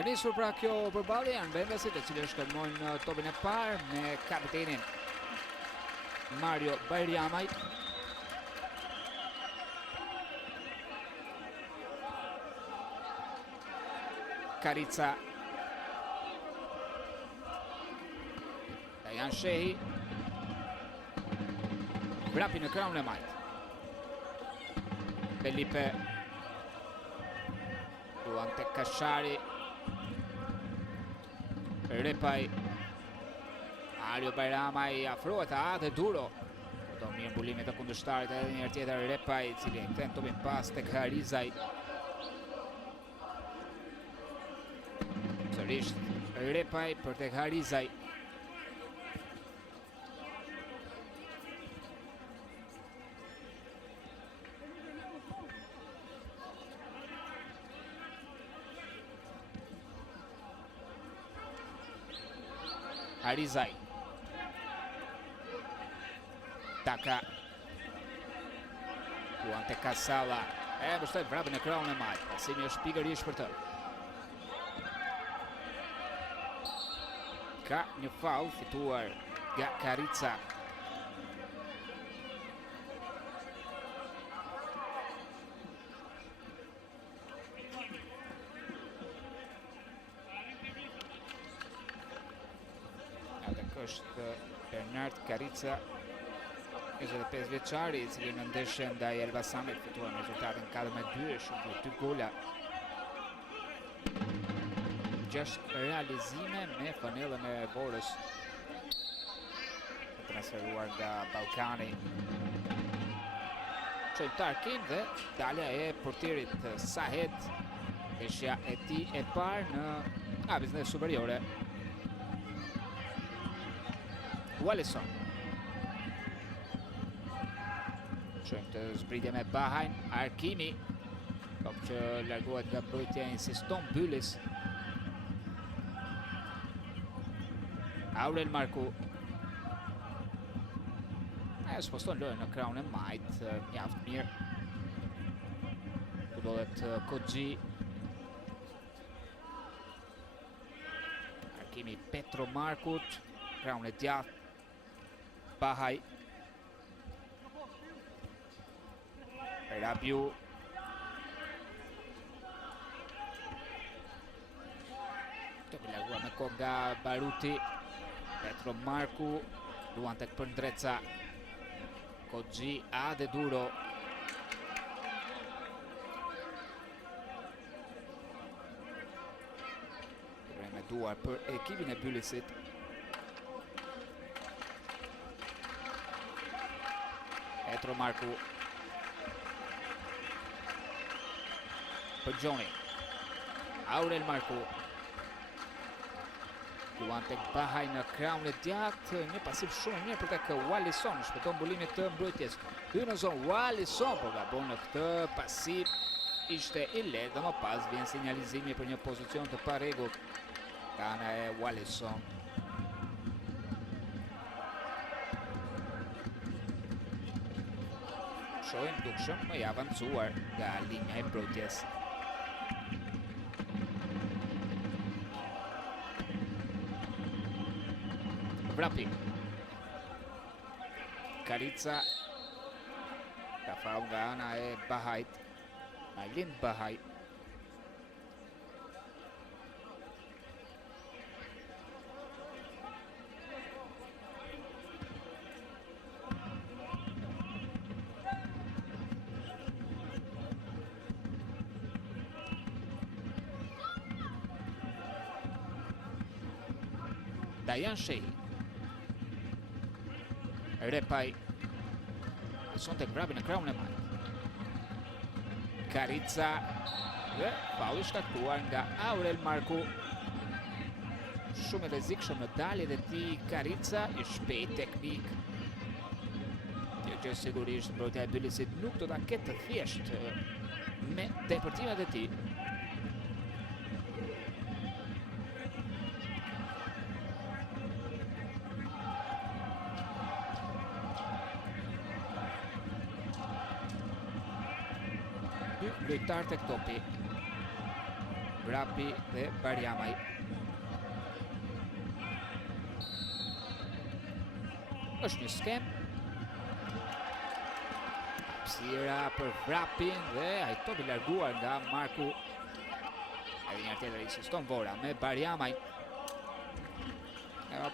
Ka nisur pra kjo përballje janë vendasit e cilë shkërmojnë topin e parë me kapitenin Mario Bajriamaj. Karica. Dajan Shehi. Vrapi në krahun e majt. Felipe. Duan tek Kashari. Repaj. Mario Bajriamaj afrohet dhe duro. Do mirë mbulimit të kundërshtarit edhe njëherë tjetër Repaj, i cili kthen topin pas tek Harizaj. Sërish Repaj për tek Harizaj. Harizaj. Taka. Duan tek Kasala. Mbështet vrapin e krahun e majt. Pasimi është pikërisht për të. Ka një faul fituar nga Karica. Është Bernard Karica, 25 vjeçari, i cili në ndeshjen ndaj Elbasanit fituar me rezultatin 4-2, shumë 2 gola. 6 realizime me fanellën e Borës. Transferuar nga Ballkani. Çojtar Kim dhe dalja e portierit Sahet. Ndeshja e tij e parë në avizën superiore. Wallison. Shojmë të zbritje me Bahajn, Arkimi. Top që largohet nga mbrojtja insiston Bylis. Aurel Marku. Ajo s'poston lojën në krahun e majt, mjaft mirë. Kudollet Kodxhi. Arkimi Petro Markut, krahun e djathtë. Bahaj. Rabiu. Të largua me kohë nga Baruti. Petro Marku. Luan tek Përndreca. Kodxhi dhe duro. Me duar për ekipin e Bylisit. Petro Marku. Për Gjoni. Aurel Marku. Luan tek Bahaj në krahun e djathtë, një pasim shumë mirë për tek Wallison, shpëton mbulimit të mbrojtjes. Hyn në zonë Wallison, por gabon në këtë pasim ishte i lehtë dhe më pas vjen sinjalizimi për një pozicion të parregullt. Kana e Wallison. Shojmë dukshëm më i avancuar nga linja e mbrojtjes. Vrapi. Karica. Ka faul nga ana e Bahajt. Aylin Bahaj. Dajan Shehi. Repaj. Son tek vrapi në krahun e majt. Karica. Dhe faulli shkaktuar nga Aurel Marku. Shumë i rrezikshëm në daljet e tij Karica, i shpejt teknik. Kjo që sigurisht mbrojtja e Bylisit nuk do ta ketë të thjeshtë me tepërtimet e tij. Dy lojtar tek topi. Vrapi dhe Barjamaj. Është një skem. Hapësira për Vrapin dhe ai topi larguar nga Marku. Edhe një tjetër insiston Vora me Barjamaj.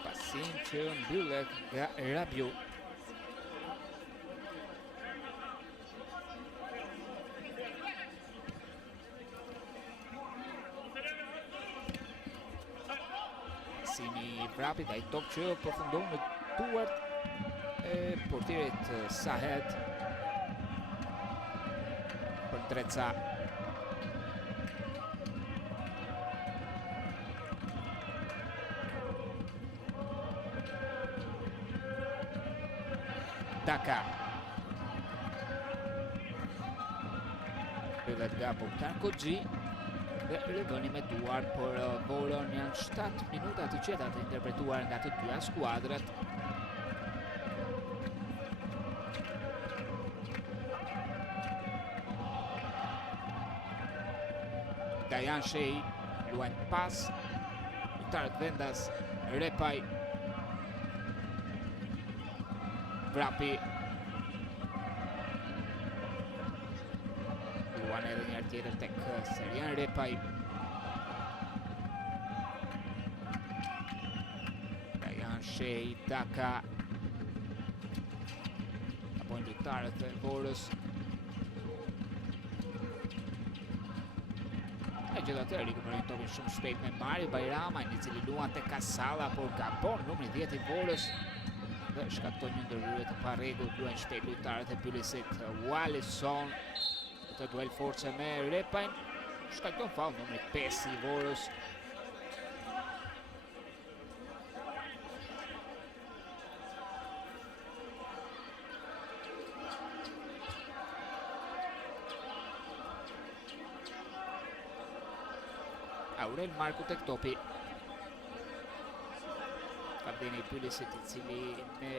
Pasim që mbyllet nga Rabiu. Pasimi i Vrapit, ai top që përfundon në duart e portierit Sahed. Për Dreca. Daka. Mbyllet nga Bogdan Koxhi dhe rivëni me duar për Vorën. Janë 7 minuta të qeta të interpretuar nga të dyja skuadrat. Dajan Shehi luajn pas. Lojtarët vendas Repaj. Vrapi. Luan edhe një tjetër tek Serian Repaj. Dajan Shehi, Daka. Apo një lojtarët e Vorës. E gjithatë rikuperojnë topin shumë shpejt me Mari Bajramaj, i cili luan tek Kasalla, por gabon numri 10 i Vorës. Dhe shkakton një ndërhyrje të parregullt, luajnë shpejt lojtarët e Bylisit. Wallison, të duel force me Repajn, shkakton faull numri 5 i Vorës. Aurel Marku tek topi. Kapteni i Bylisit, i cili me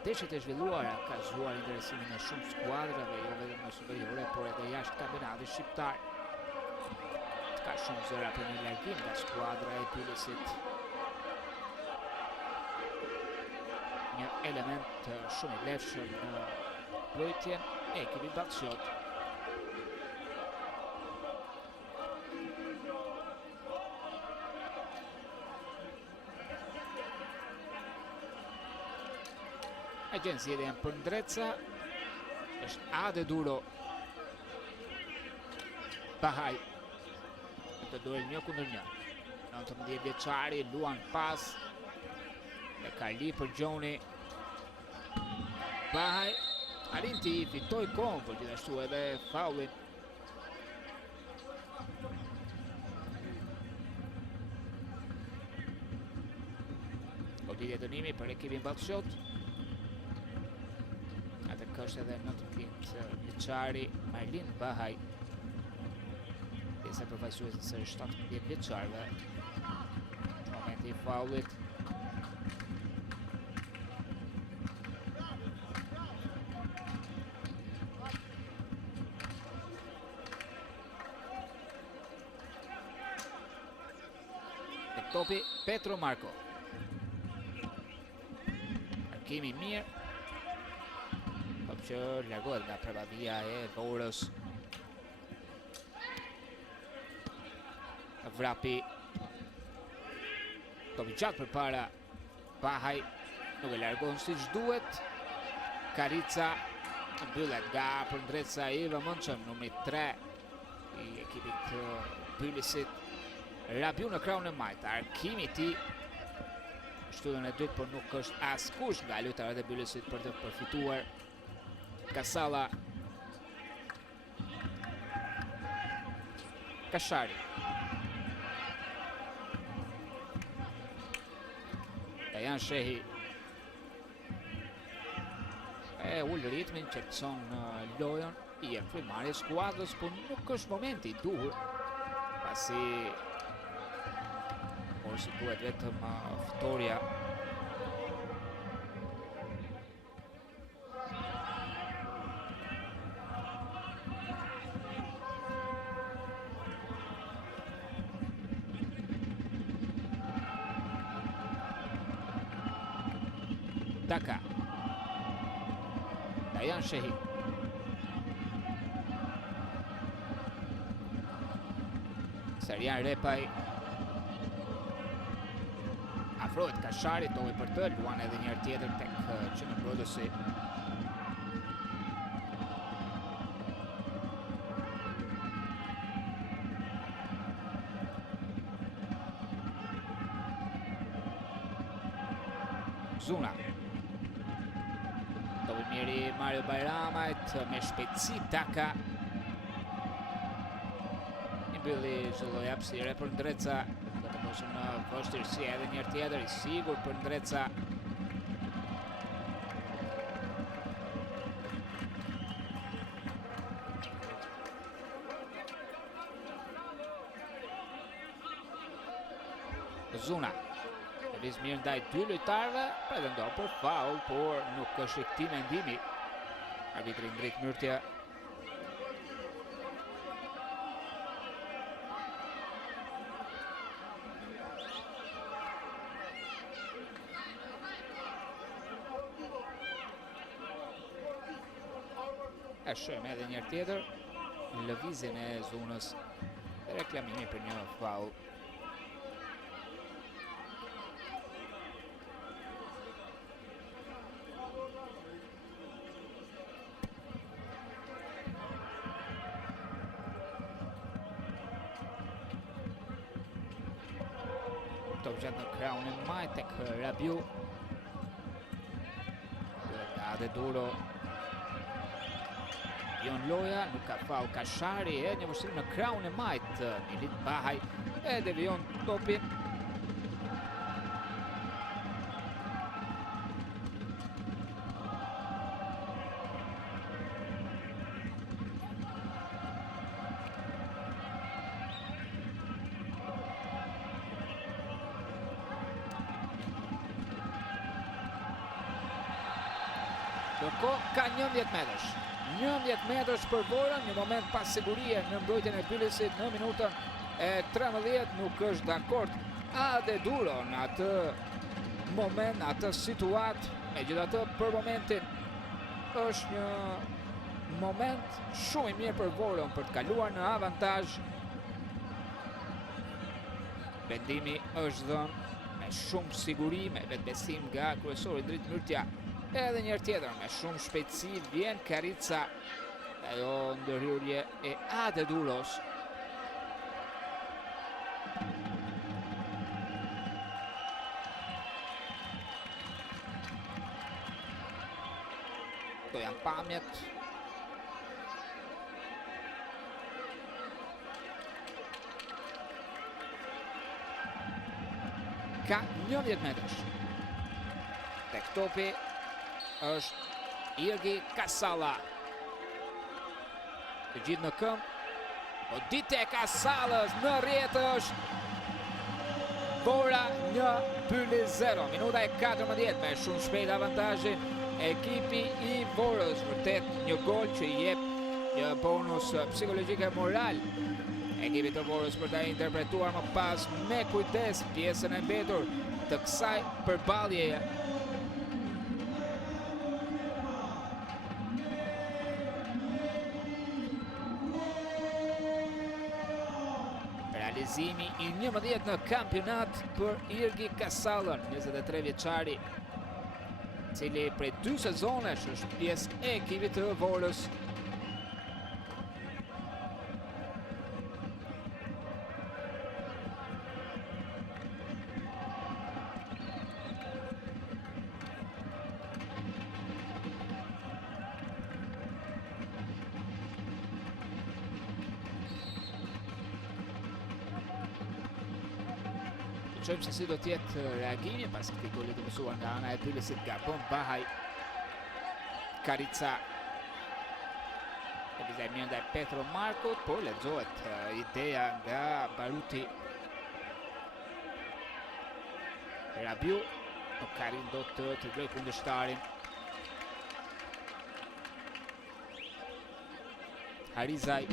ndeshjet e zhvilluara ka zgjuar interesimin e shumë skuadrave, jo vetëm në superiore, por edhe jashtë kampionatit shqiptar. Ka shumë zëra për një largim nga skuadra e Bylisit. Një element shumë i lehshëm në mbrojtjen e ekipit Ballshiot. E gjenë zgjedhjen për Ndreca, është Ade Duro. Bahaj, të duel 1-1. 19 vjeçari luan pas me Karli për Gjoni. Bahaj Arinti fitoi kohën, por gjithashtu edhe faullin. Goditje dënimi për ekipin Ballshiot. Është edhe 19 vjeçari Marlin Bahaj, pjesa përfaqësuese së 17 vjeçarëve. Momenti i faullit. Tek topi Petro Marko. Markimi mirë. Që largohet nga përbadia e Vorës. Vrapi. Topi gjatë përpara. Bahaj nuk e largon siç duhet. Karica mbyllet nga Ndreca i vëmendshëm, numri 3 i ekipit Bylisit. Rabiu në krahun e majt. Arkimi i tij shtyllën e dytë, por nuk është askush nga lojtarët e Bylisit për të përfituar. Kasalla. Kashari. Dajan Shehi. E ullë ritmin, qetëson lojën, i jep frymëmarrje skuadrës, por nuk është momenti i duhur, pasi si duhet vetëm fitoria. Daka. Dajan Shehi. Serjan Repaj. Afrohet Kashari, tovi për të, luan edhe njërë tjetër tek që në mbrojtësi. Zuna. Tovi miri Mario Bajramajt me shpejtësi Daka. I mbylli çdo lloj hapësire për Ndreca. Do të mosën në vështirësi edhe njërë tjetër, i sigur për Ndreca. Zuna. Mirë ndaj dy lojtarëve, pretendon për faul, por nuk është i këtij mendimi. Arbitri Ndrik Myrtja. E shohim edhe njërë tjetër lëvizjen e Zunës dhe reklamimi për një faul. Top gjatë në kraun e majt tek Rabiu. Adeduro. Jon Loja, nuk ka faul Kashari, një vështrim në kraun e majt. Milit Bahaj e devion topin. Doko ka 11 metrash. 11 metrash për Vorën, një moment pas sigurie në mbrojtjen e Bylesit në minutën e 13, nuk është dakord Adeduro në atë moment, atë situat. Megjithatë për momentin është një moment shumë i mirë për Vorën për të kaluar në avantazh. Vendimi është dhënë me shumë siguri, me vetbesim nga kryesori Ndrik Myrtja. Edhe njërë tjetër, me shumë shpejtësi, vjen Karica. Ajo ndërhyrje e Adeduros. Këto janë pamjet. Ka 11 metrash. Tek topi është Irgi Kasalla. Të gjithë në këmbë. Odite Kasallës në rjetë është Vora 1-0. Minuta e 14 me shumë shpejt avantazhin ekipi i Vorës. Vërtet një gol që i jep një bonus psikologjik e moral ekipit të Vorës për ta interpretuar më pas me kujdes pjesën e mbetur të kësaj përballjeje. Realizimi i 11 në kampionat për Irgi Kasallën, 23 vjeçari, cili prej 2 sezonesh është pjesë e ekipit të Vorës. Shojmë se si do tjetë reagimi pas këtij goli të mësuar nga ana e Bylesit Gabon Bahaj. Karica e vizaj mirë ndaj Petro Markut, por lexohet ideja nga Baruti. Rabiu nuk ka rinë do të tregoj kundërshtarin. Harizaj.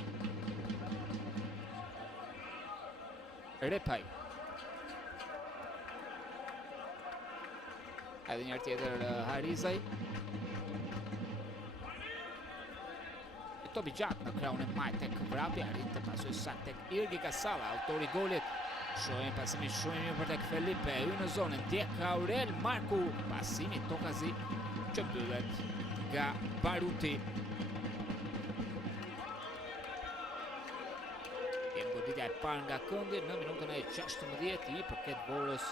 Repaj. Edhe njërë tjetër Harizaj. Topi gjatë në kraun e majtë tek Vrapi, arrit të pasoj sak tek Irgi Kasala, autori golit. Shohim pasimi shumë mirë për tek Felipe, hyr në zonën, ndjek Aurel Marku, pasimi tokazi që mbyllet nga Baruti. Goditja e parë nga këndi në minutën e 16 i përket Vorës.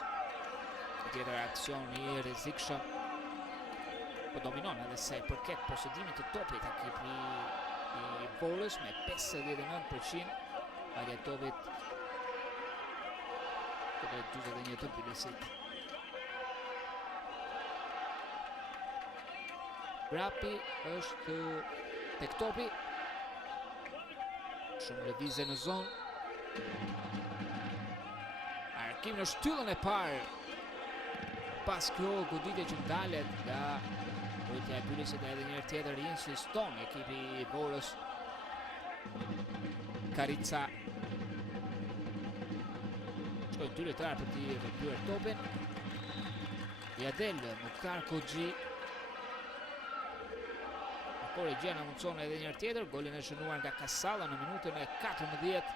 Tjetër aksion i rrezikshëm. Po dominon edhe se përket posedimit të topit ekipi i Vorës me 59%, marrja e topit 41 të Bylisit. Vrapi është tek topi. Shumë lëvizje në zonë. Arkim në shtyllën e parë. Pas kjo goditje që ndalet nga mbrojtja e Bylisit edhe njërë tjetër insiston ekipi i Vorës. Karica. Shkojnë dy lojtarë për t'i rrëpyer topin. Jadel, Mukhtar Koxhi. Korrigjena mundson edhe njërë tjetër, golin e shënuar nga Kasala në minutën e 14.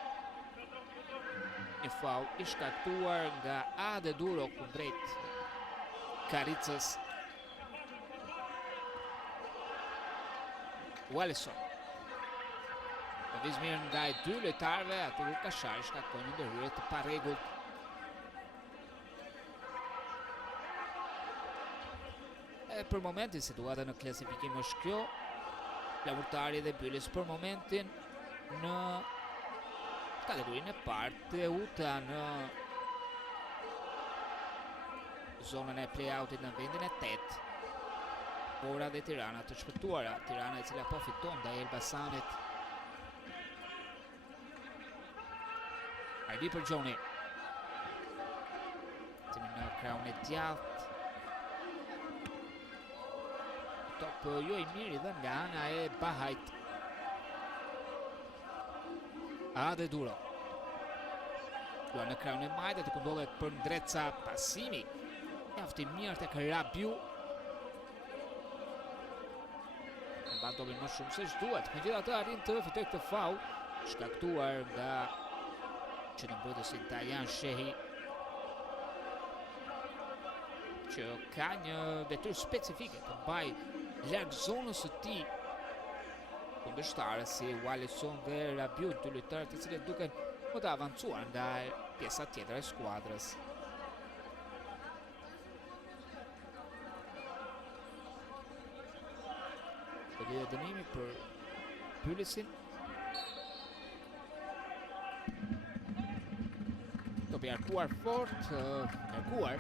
Një faul i shkaktuar nga Ade Duro kundrejt Karicës. Wallison. Lëviz mirë nga e dy lojtarëve, Artur Kashari shkakton një ndërhyrje të parregullt. Për momentin situata në klasifikim është kjo. Lavurtari dhe Bylis për momentin në kategorinë e parë, Teuta në zonën e play-outit në vendin e 8. Vora dhe Tirana të shpëtuara, Tirana e cila po fiton ndaj Elbasanit. Ardi për Gjoni. Timi në kraun e djathtë. Top jo i mirë dhe nga ana e Bahajt. Ade Duro. Luan në kraun e majtë të kundollet për ndreca pasimi. Mjaft i mirë tek Rabiu. Mban topin më shumë se ç'duhet. Megjithatë arrin të fitojë këtë faul shkaktuar nga qendrëmbrojtësi Dajan Shehi, që ka një detyrë specifike të mbajë larg zonës së tij kundërshtarë si Wallison dhe Rabiu, dy lojtarë të cilët duken më të avancuar nga pjesa tjetër e skuadrës. Goditje e dënimi për Bylisin. Topi arkuar fort, arkuar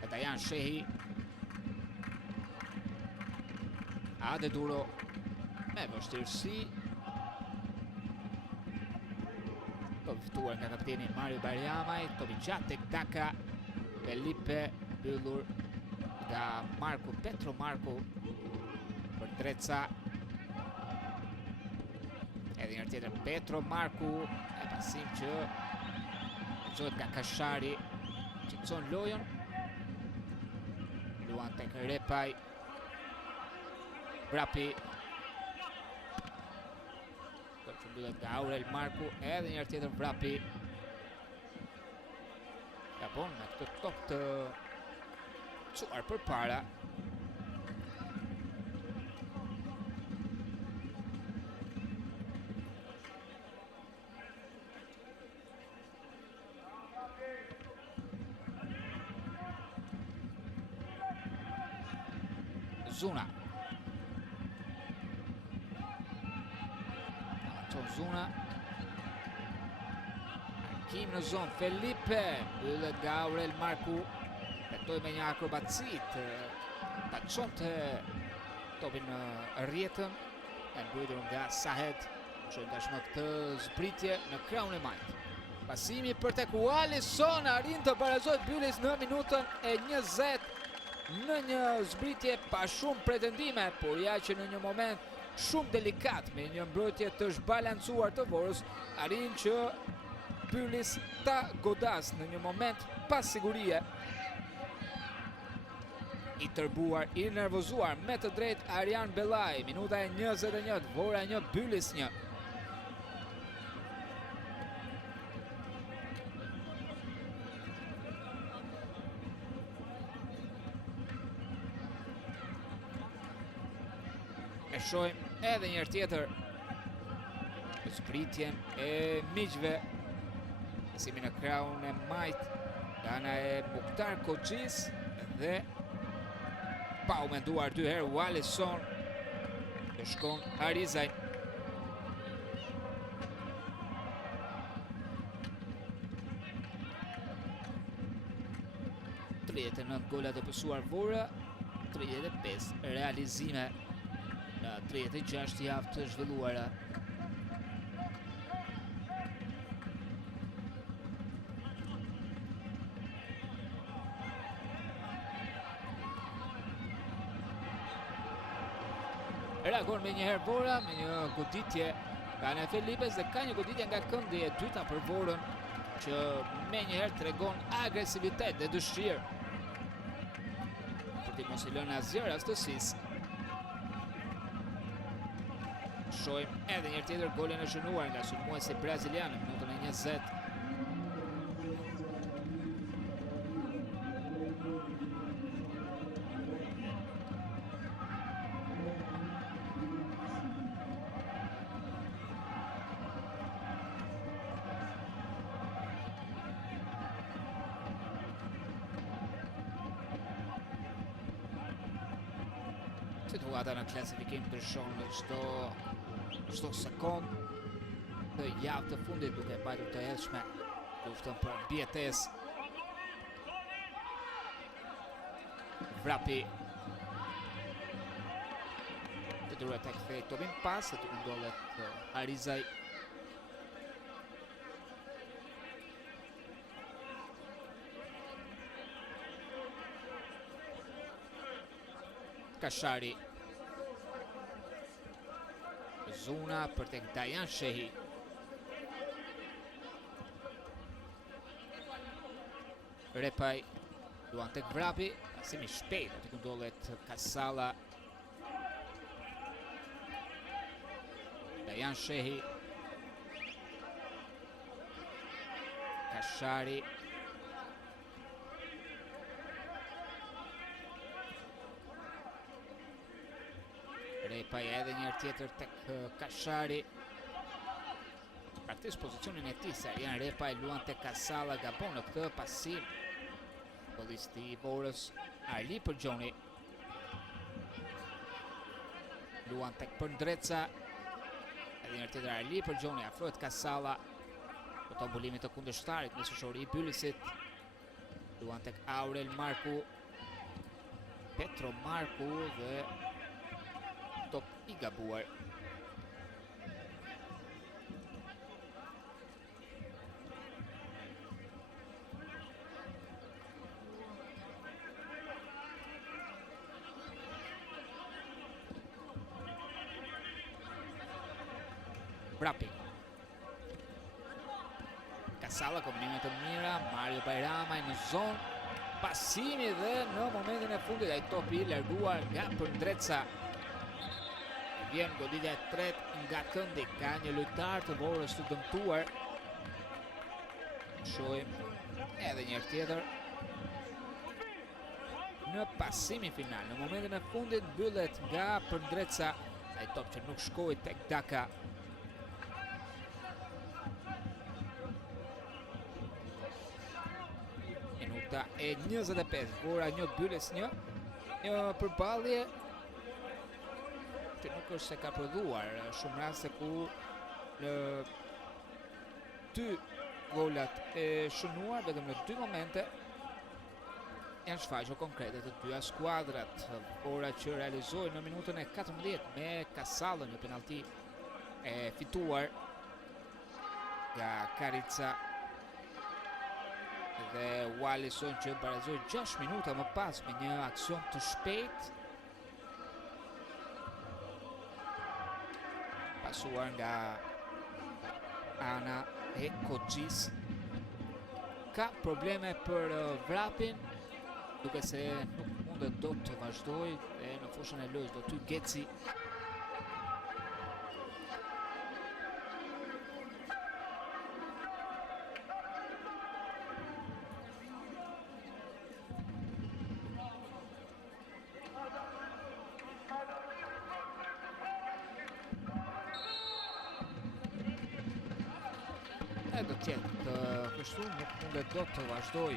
e Dajan Shehi. Ade Duro me vështirësi. Topi fituar nga kapiteni Mario Barjamaj. Topi gjatë tek Daka. Felipe mbyllur nga Marku, Petro Marku për Dreca. Edhe njërë tjetër Petro Marku, e pasim që zohet nga Kashari, qëtëson lojën. Luan tek Repaj. Vrapi. Top që mbyllet nga Aurel Marku, edhe njërë tjetër Vrapi. Gabon me këtë top të quar për para. Zuna. Anton Zuna. Arkim në zonë, Felipe. Mbyllet nga Aurel Marku. Tentoi me një akrobacit. Ta çonte topin në rrjetën. E mbrojtur nga Sahed. Shohim tashmë këtë zbritje në kraun e majtë. Pasimi për tek Wallison, arrin të barazohet Bylis në minutën e 20. Në një zbritje pa shumë pretendime, por ja që në një moment shumë delikat me një mbrojtje të zbalancuar të Vorës, arrin që Bylis ta godas në një moment pa sigurie. I tërbuar, i nervozuar, me të drejt Arjan Bellaj, minuta e 21, Vora 1, Bylis 1. E shojmë edhe njërë tjetër zbritjen e miqve, pasimi në kraun e majt nga ana e Mukhtar Koxhis dhe pa u menduar dy herë Wallison të shkon Arizaj. $39 gola të pësuar Vora, 35 realizime në 36 javë të zhvilluara. Reagon me njëherë Vora, me një goditje nga në Felipes dhe ka një goditje nga këndi e dyta për Vorën që me njëherë tregon agresivitet dhe dëshirë për t'i mos I lënë asgjë rastësisë. Shojmë edhe njërë tjetër golin e shënuar nga sulmuesi brazilian në minutën e 20. Situata në klasifikim ndryshon në çdo sekond të javë të fundit, duke mbajtur të eshme luftën për mbijetesë. Vrapi detyrohet ta kthejë topin pas, aty ku ndodhet Arizaj. Kashari Zuna për tek Dajan Shehi. Repaj luan tek Vrapi, pasimi shpejt aty ku ndodhet Kasala. Dajan Shehi. Kashari. Repaj edhe njërë tjetër tek Kashari. Praktis pozicionin e tij se Arjan Repaj luan tek Kasala, gabon në këtë pasim. Futbollisti I Vorës Arli Përgjoni luan tek Përndreca. Edhe njërë tjetër Arli Përgjoni afrohet Kasala. Këto mbulimit të kundërshtarit në shoqëri I Bylisit. Luan tek Aurel Marku. Petro Marku dhe top I gabuar. Vrapi. Kasala, kombinime të mira, Mario Bajramaj në zonë, pasimi dhe në momentin e fundit ai topi I larguar nga Përndreca. Vjen goditja e tretë nga këndi, ka një lojtar të Vorës të dëmtuar. Shohim edhe njërë tjetër në pasimin final. Në momentin e fundit mbyllet nga Përndreca, ai top që nuk shkoi tek Daka. Minuta e 25, Vora 1, Bylis 1. Një përballje që nuk është se ka prodhuar shumë raste ku dy golat e shënuar vetëm në dy momente janë shfaqje konkrete të dyja skuadrat. Vora që realizoi në minutën e 14 me Kasallën një penalti e fituar nga Karica dhe Wallison që barazoi 6 minuta më pas me një aksion të shpejt pasuar nga ana e Koxhis. Ka probleme për Vrapin, duke se nuk fundet do të vazhdoj dhe në fushën e lojës do ty Geci. E do tjetë kështu, në fundet do të vazhdoj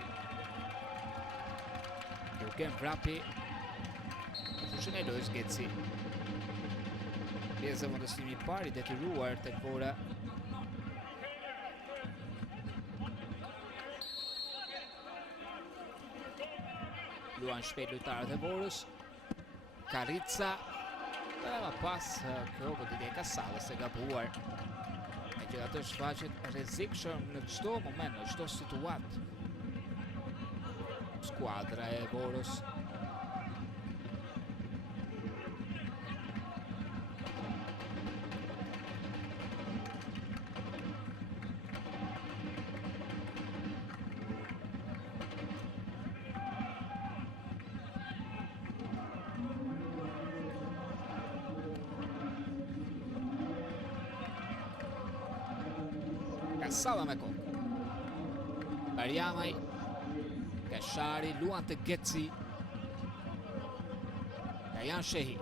Jurgen Vrapi në fushën e lojës Geci. Pjesë vendosimi I parë I detyruar tek Vora. Luan shpejt lojtarët e Vorës. Karica dhe më pas kjo goditje e Kasalës e gabuar. Megjithatë shfaqet rrezikshëm në çdo moment, në çdo situatë. Skuadra e Vorës. Kasala me kokë. Barjamaj, Kashari, luan të Geci. Kajan Shehi.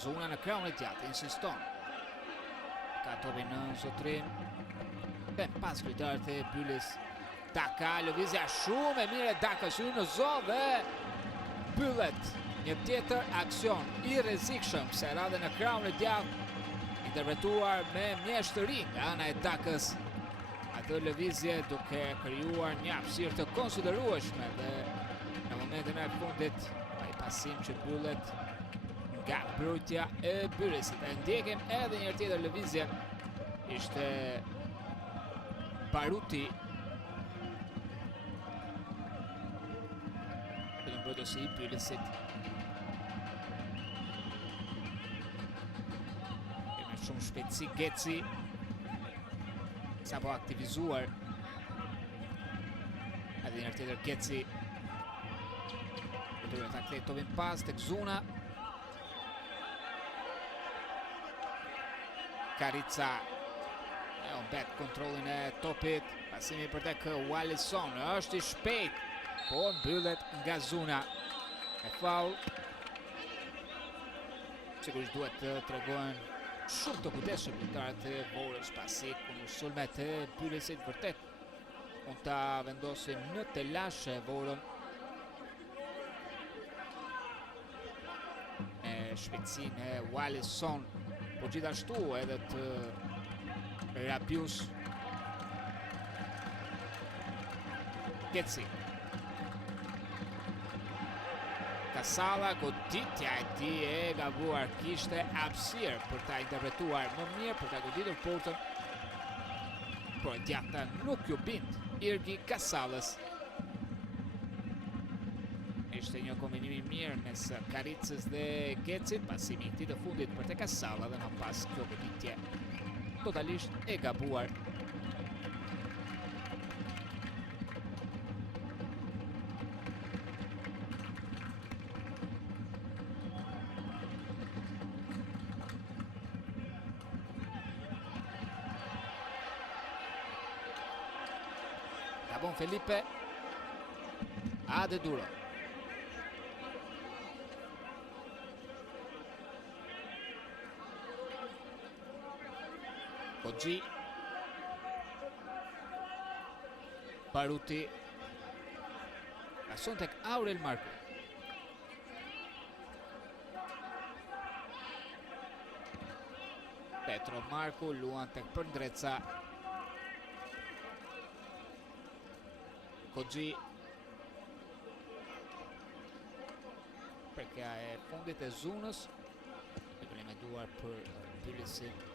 Zuna në krahun e gjatë, insiston. Ka topin në zotrim. Ben pas kryetarët e Byllës. Daka, lëvizja shumë e mire Daka, sy në zonë dhe mbyllet një tjetër aksion I rrezikshëm se radhe në krahun e gjatë. Interpretuar me mjeshtëri nga ana e Dakës. Atë lëvizje duke krijuar një hapësirë të konsiderueshme dhe në momentin e fundit ai pasim që mbyllet nga mbrojtja e Byrësit. E ndjekim edhe një tjetër lëvizje. Ishte Baruti. Në mbrojtësi I Byrësit. Shumë shpejtësi Geci. Sa po aktivizuar. Edhe një tjetër Geci. Duhet ta kthejë topin pas tek Zuna. Karica. E humbet kontrollin e topit. Pasimi për tek Wallison. Është I shpejt, po mbyllet nga Zuna. Me faul. Sigurisht duhet të tregojnë shumë të kujdesshëm lojtarët e Vorës pasi sulmet e Byrësit vërtet mund ta vendosin në telashe Vorën. Me shpejtësinë e Wallison, por gjithashtu edhe të Rabius. Geci. Kasala, goditja e tij e gabuar, kishte hapësirë për ta interpretuar më mirë, për ta goditur portën. Por djata nuk ju bind Irgi Kasalës. Ishte një kombinim I mirë mes Karicës dhe Gecit, pasimi I këtij të fundit për te Kasala dhe më pas kjo goditje totalisht e gabuar. Gabon Felipe. Ade Duro. Oggi. Baruti. Pason tek Aurel Marko. Petro Marko luan tek Përndreca. Oggi. Përkja e fundit e Zunës. E bëllim e duar për Byllësin.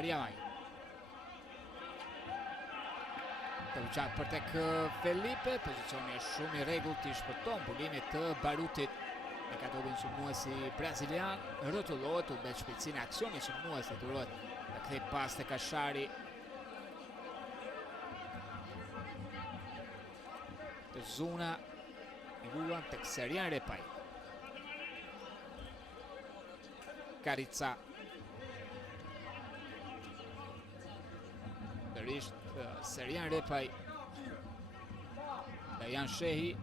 Bariamaj. Të uqat për tek Felipe, pozicioni është shumë i rregullt i shpëton mbulimit të Barutit. Me ka topin sulmuesi brazilian, rrotullohet u bet shpejtësinë e aksionit sulmues, detyrohet të kthej pas tek Kashari. Të Zuna i luan tek Serian Repaj. Karica. Sërish Serian Repaj. Dajan Shehi.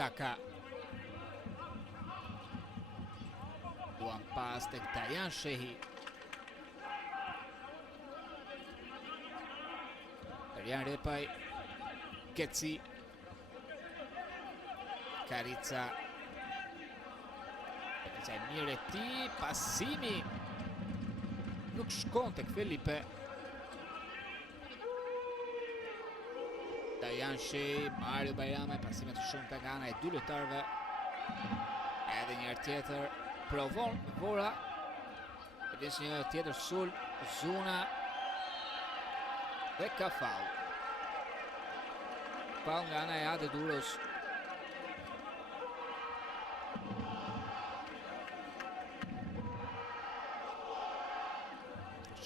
Taka. Duan pas tek Dajan Shehi. Serian Repaj. Keci. Karica. Karica e mirë e ti, pasimi nuk shkon tek Felipe. Dajan Shehi, Mario Bajrame, pasimet shumë të nga ana e dy lojtarëve. Edhe njërë tjetër provon Vora. Edis një tjetër sul, Zuna. Dhe ka faul. Faul nga ana e Ade Duros.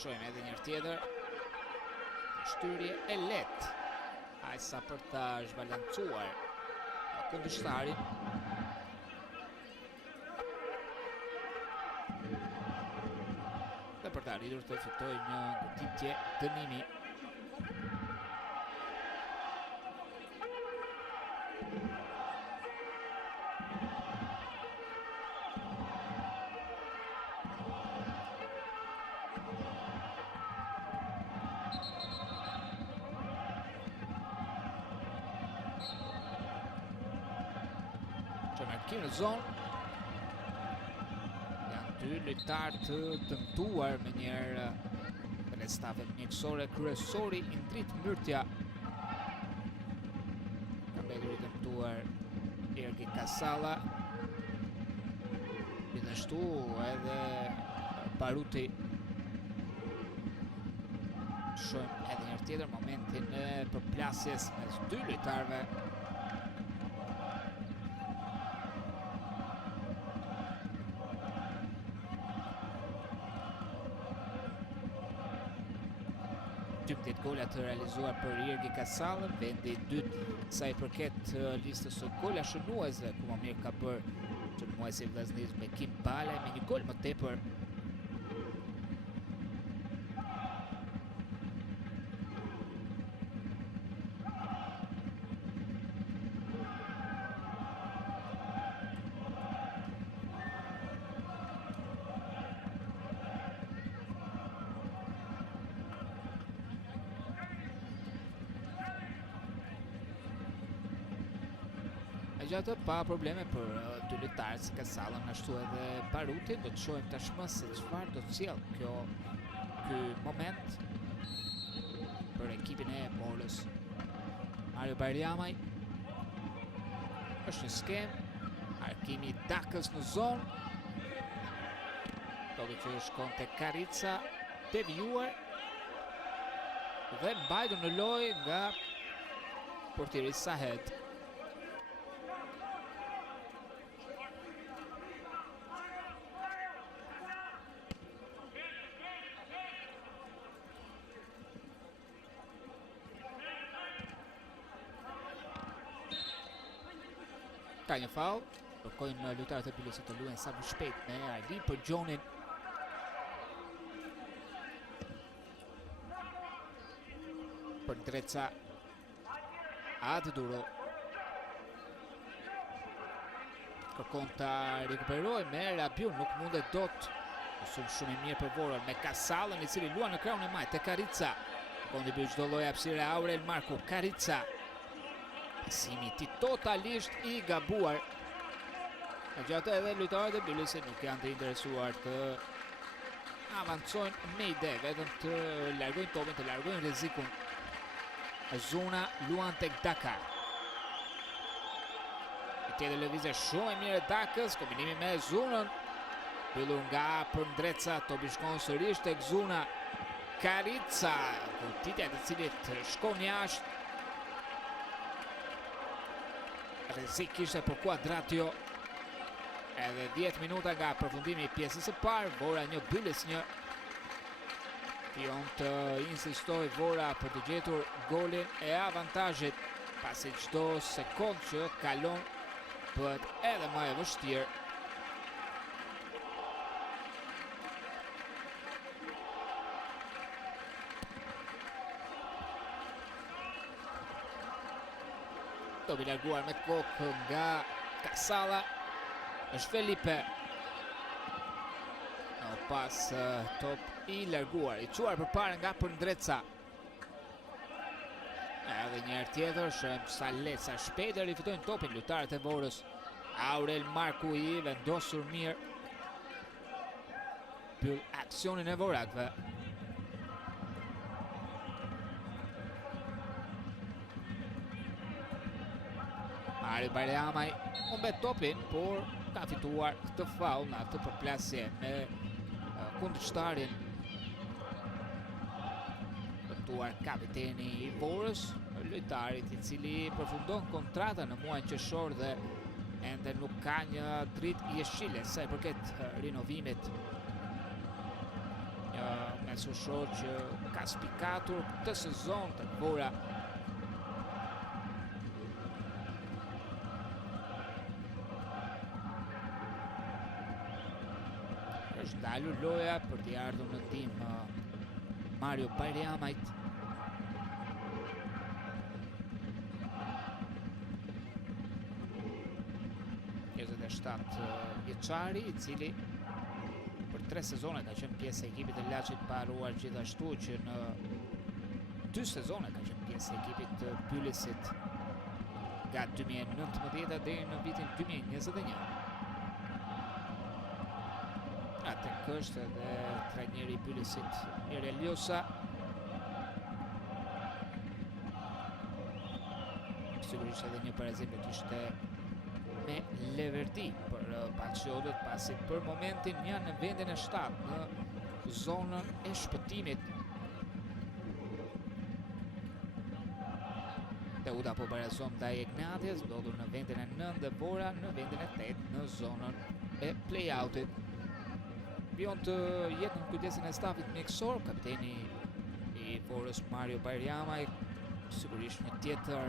Shojmë edhe njërë tjetër. Shtyrje e let. Ajsa për ta zhbalancuar kundërshtarin. Dhe për ta arritur të fitoj një goditje dënimi. Në zonë janë dy lojtarë të dëmtuar me njerë në stafet mjekësore. Kryesori Indrit Myrtja ka mbetur i dëmtuar Ergi Kasala, gjithashtu edhe Baruti. Shohim edhe njërë tjetër momentin e përplasjes mes dy lojtarëve. Gola të realizuar për Ergi Kasalën, vendi i dytë sa i përket listës së gola shënuesve, ku më mirë ka bërë shënuesi i vllaznisë me Kim Bale me një gol më tepër. Gjatë pa probleme për dy lojtarët si Kasalën, ashtu edhe Baruti. Do të shohim tashmë se çfarë do të sjellë ky moment për ekipin e Molës. Mario Bajramaj. Është një skem. Arkimi Dakës në zonë. Topi që shkon te Karica, devijuar dhe mbajtur në lojë nga portieri Sahed. Ka një faul, kërkojnë lojtarët e Bilusit të luajnë sa më shpejt me Ali për Gjonin. Për Dreca, Ade Duro. Kërkon të rikuperoj me Rabiu, nuk mundet dot. Shumë i mirë për Vorën me Kasalën, i cili luan në krahun e majt te Karica. Kondi bëj çdo lloj hapësire Aurel Marku. Karica. Pasimi ti totalisht i gabuar. Gjatë edhe lojtarët e Bilusit nuk janë të interesuar të avancojnë me ide, vetëm të largojnë topin, të largojnë rrezikun. Zuna luan tek Daka. Tjetër lëvizje shumë e mirë Dakës, kombinimi me Zunën. Pyllur nga Përndreca, topi shkon sërish tek Zuna. Karica, goditja të cilit shkon jashtë. Rrezik ishte për Kuadratio. Edhe 10 minuta nga përfundimi i pjesës së parë, Vora 1 Byles 1. Fion të insistoj Vora për të gjetur golin e avantazhit, pasi çdo sekond që kalon bëhet edhe më e vështirë. Topi larguar me kokë nga Kasala është Felipe. Pas top i larguar, i quar përpara nga Përndreca. Edhe njëherë tjetër, shëm sa lehtë sa shpejt e rifitojnë topin lojtarët e Vorës. Aurel Marku i vendosur mirë për aksionin e vorakëve. Mario Bajramaj humbet topin, por ka fituar këtë faull në atë përplasje me kundërshtarin. Dëmtuar kapiteni i Vorës, lojtarit i cili përfundon kontrata në muajin qershor dhe ende nuk ka një dritë jeshile sa i përket rinovimit. Një mesueshor që ka spikatur këtë sezon të Vora. Është dalur loja për t'i ardhur në ndihmë Mario Bajramajt. Vjeçari i cili për 3 sezone ka qenë pjesë e ekipit të Laçit, pa harruar gjithashtu që në 2 sezone ka qenë pjesë e ekipit të Bylesit nga 2019 deri në vitin 2021. Atë kështë edhe trajneri i Bylesit Mirel Ljosa. Sigurisht edhe një parazim do t'ishte me Leverdi për Patriotët, pasi për momentin janë në vendin e 7 në zonën e shpëtimit. Teuta po barazon ndaj Ignatiës, ndodhur në vendin e 9 dhe Vora në vendin e 8 në zonën e play-outit. Vion të jetë në kujdesin e stafit mjekësor, kapiteni i Vorës Mario Bajramaj. Sigurisht një tjetër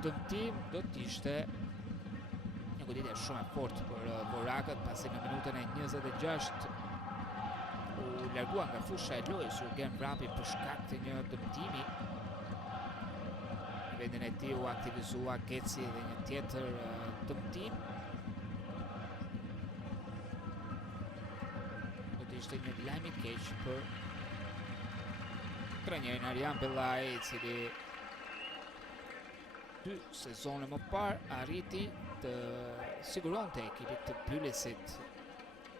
dëmtim do t'ishte një goditje shumë e fortë për vorakët, pasi në minutën e 26 u largua nga fusha e lojës Jurgen Vrapi për shkak të një dëmtimi. Në vendin e tij u aktivizua Geci dhe një tjetër dëmtim. Do të ishte një lajm i keq për trajnerin Arjan Bellaj, i cili 2 sezone më parë arriti të siguronte ekipit të Bylesit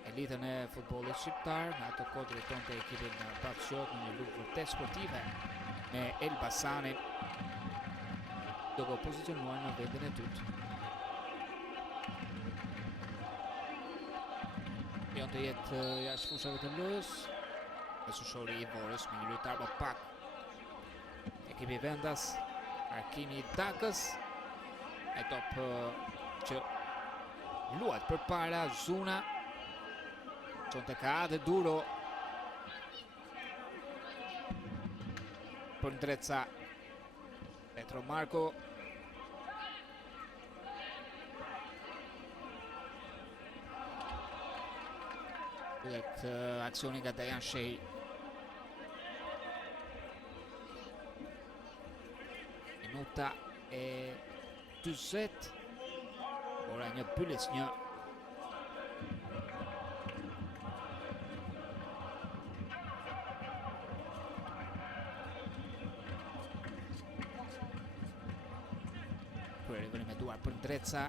elitën e futbollit shqiptar, në ato kohë drejtonte ekipin Patriot në një luftë vërtet sportive me Elbasanin, duke u pozicionuar në vendin e dytë. Vion të jetë jashtë fushave të lojës, mesueshori i Vorës me një lojtar më pak. Ekipi vendas, Arkimi i Dakës, e top që luat për para Zuna, qonte ka dhe Duro, Përndreca, Petro Marko, dhe aksioni nga Dajan Shej. Minuta e 40, Vora 1 Byles 1. Kërëvëri me duar Përndreca,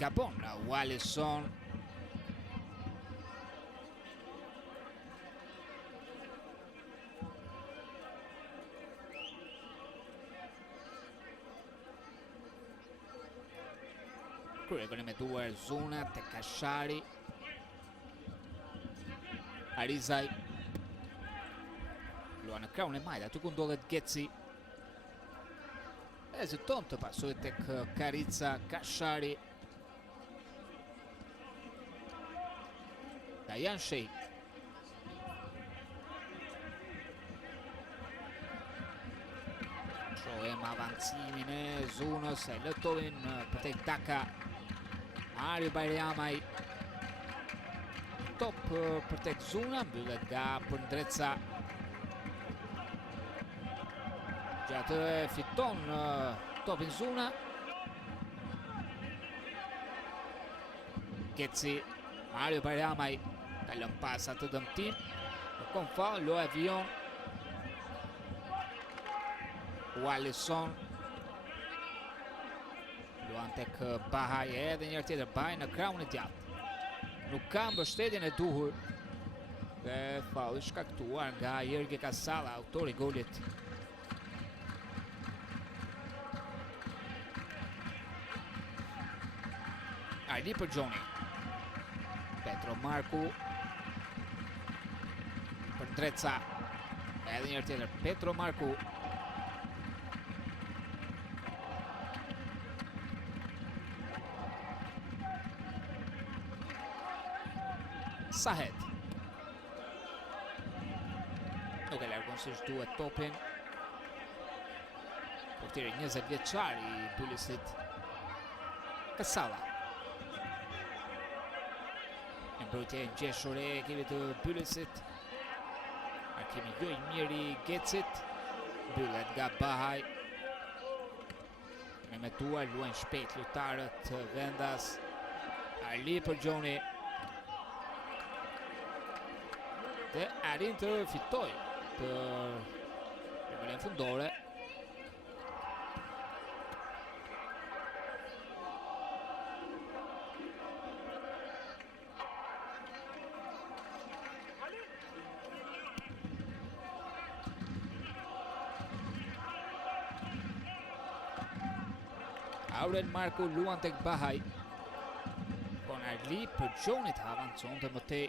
Gabon, Wallison, Kryevën me duar Zuna te Kashari. Arizaj. Luan në krahun e majt, aty ku ndodhet Geci. Heziton të pasojë tek Karica, Kashari. Dajan Shej. Shohem avancimin e Zunës, e lëtovin për tek Daka. Mario Bajramaj. Top për tek Zuna, mbyllet nga Përndreca. Gjatë fiton topin Zuna. Geci, Mario Bajramaj. Kalon pasa të dëmtim. Kon fall, lo avion. Wallison. Luan tek Bahaj, edhe njërë tjetër Bahaj në krahun e djathtë. Nuk ka mbështetjen e duhur. Dhe falli shkaktuar nga Jergi Kasala, autori i golit. Arli për Gjoni. Petro Marku. Përndreca. Edhe njërë tjetër Petro Marku. Sahet. Nuk e largon si duhet topin. Portieri 20 vjeçar i Bylisit. Kasala. Në mbrojtje ngjeshur e ekipit të Bylisit. Arkimi jo i mirë i Gecit. Mbyllet nga Bahaj. Me duar luajnë shpejt lojtarët vendas. Arli për Gjoni. Dhe arrin të fitoj për rivalen fundore. Aurel Marku luan tek Bahaj. Kon Arli për Gjonit avancon të mëtej.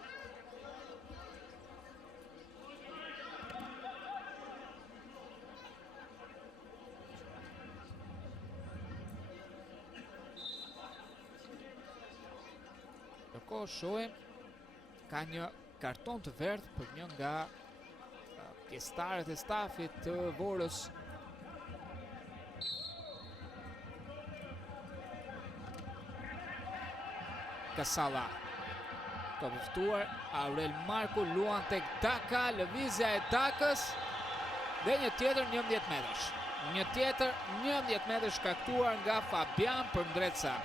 Shohem ka një karton të verdh për një nga pjesëtarët e stafit të Vorës. Kasala. Top i ftuar, Aurel Marku luan tek Daka, lëvizja e Dakës dhe një tjetër 11 metrash. Një tjetër 11 metrash shkaktuar nga Fabian Përndreca.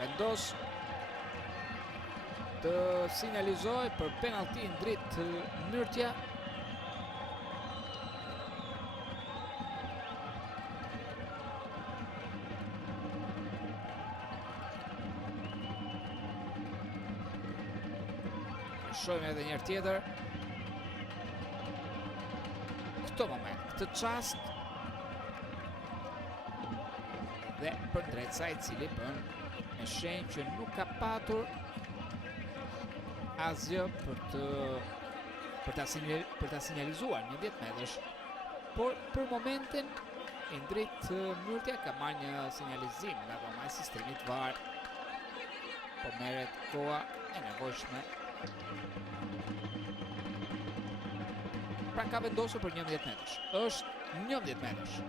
Vendos të sinjalizoj për penalti në dritë Myrtja. Shohim edhe njërë tjetër. Këto moment, këtë çast. Dhe Përndreca i cili bën në shenjë që nuk ka patur asgjë për ta sinjalizuar 11 metrash. Por për momentin Indrit Myrtja ka marrë një sinjalizim nga dhoma e sistemit VAR. Po merret koha e nevojshme. Pra ka vendosur për 11 metrash. Është 11 metrash.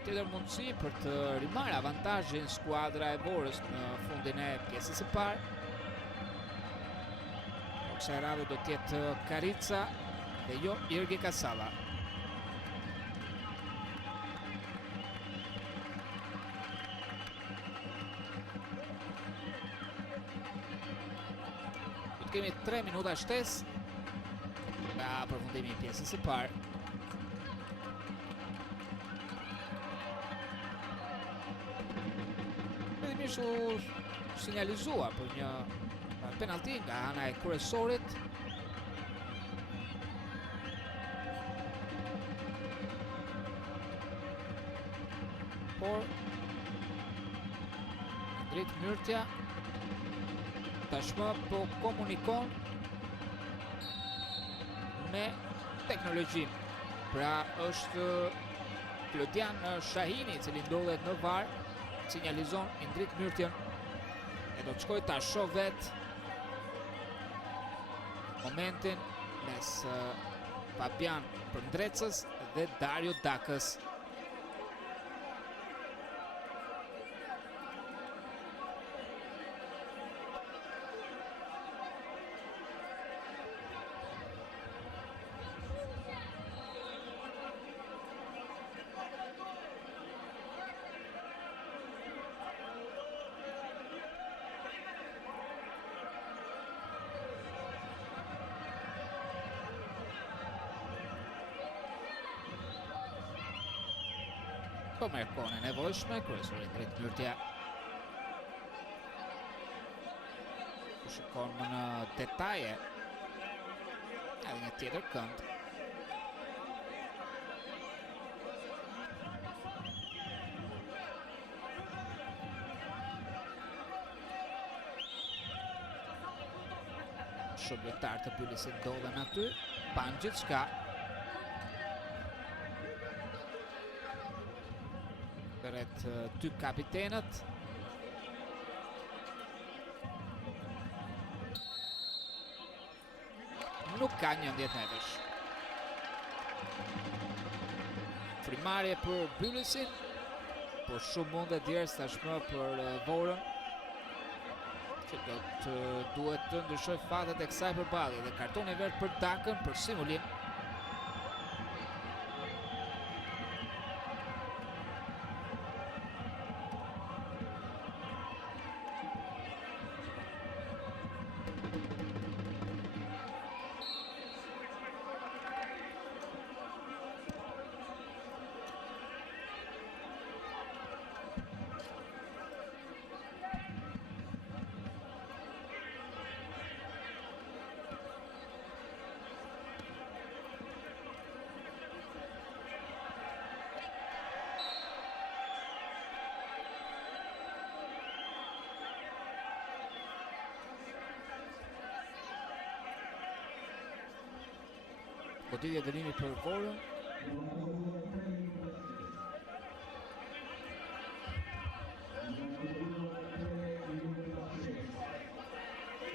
Tjetër mundësi për të rimarrë avantazhin skuadra e Vorës në fundin e pjesës së parë. Por kësaj radhe do të jetë Karica dhe jo Jergi Kasala. Do të kemi 3 minuta shtesë nga përfundimi i pjesës së parë. sinjalizuar për një penalti nga ana e kryesorit. Por Indrit Myrtja tashmë po komunikon me teknologjinë. Pra është Klodian Shahini i cili ndodhet në VAR, sinjalizon Indrit Myrtjen e do të shkoj ta shoh vet momentin mes Fabian Përndrecës dhe Dario Dakës. Po merr kohën e nevojshme, kryesori Indrit Myrtja shikon më në detaje edhe një tjetër kënd. Shumë lojtarë të Bylisit ndodhen aty, pan gjithçka. Rreth dy kapitenët. Nuk ka 11 metrash. Frimarje për Bylisin, por shumë mundet djerës tashmë për Vorën, që duhet të ndryshoj fatet e kësaj përballje dhe kartoni vert për Dakën për simullim. Goditje dënimi për Vorën.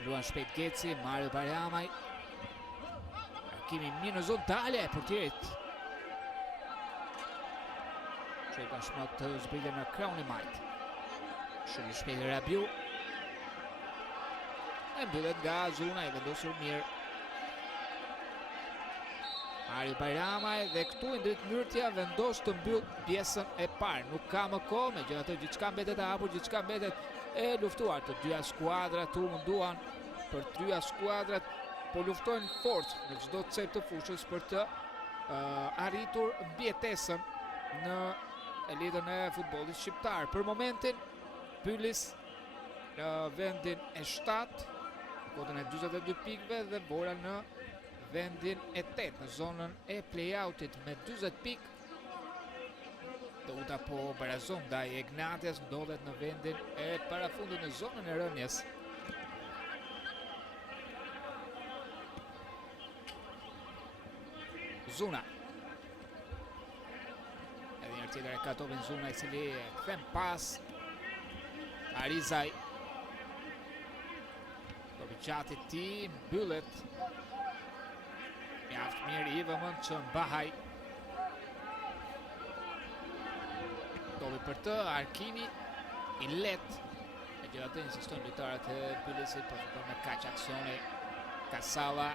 Luan shpejt Geci, Mario Bariamaj. Arkimi mirë në zonë dalje për tjerit. Që i tashmë të zbritje në kraun i majt. Shumë i shpejt Rabiu. E mbyllet nga Zuna i vendosur mirë. Mario Bajramaj dhe këtu Indrit Myrtja vendos të mbyll pjesën e parë. Nuk ka më kohë, megjithatë gjithçka mbetet e hapur, gjithçka mbetet e luftuar. Të dyja skuadrat u munduan, për të dyja skuadrat po luftojnë forcë në çdo cep të fushës për të arritur mbjetesën në elitën e futbollit shqiptar. Për momentin Bylis në vendin e 7, kotën e 42 pikëve dhe Vora në vendin e 8 në zonën e play-outit me 40 pikë. Douta po barazon ndaj Ignatias, ndodhet në vendin e parafundit në zonën e rënjes. Zuna. Edhe një tjetër e katovin Zuna i cili kthen pas. Arizaj. Dobi gjati ti mbyllet. Mjaft mirë i vëmën që Bahaj. Dobi për të, Arkimi i let. E gjitha të insistojnë lojtarët e Bylisit për të me kaq aksioni. Kasala,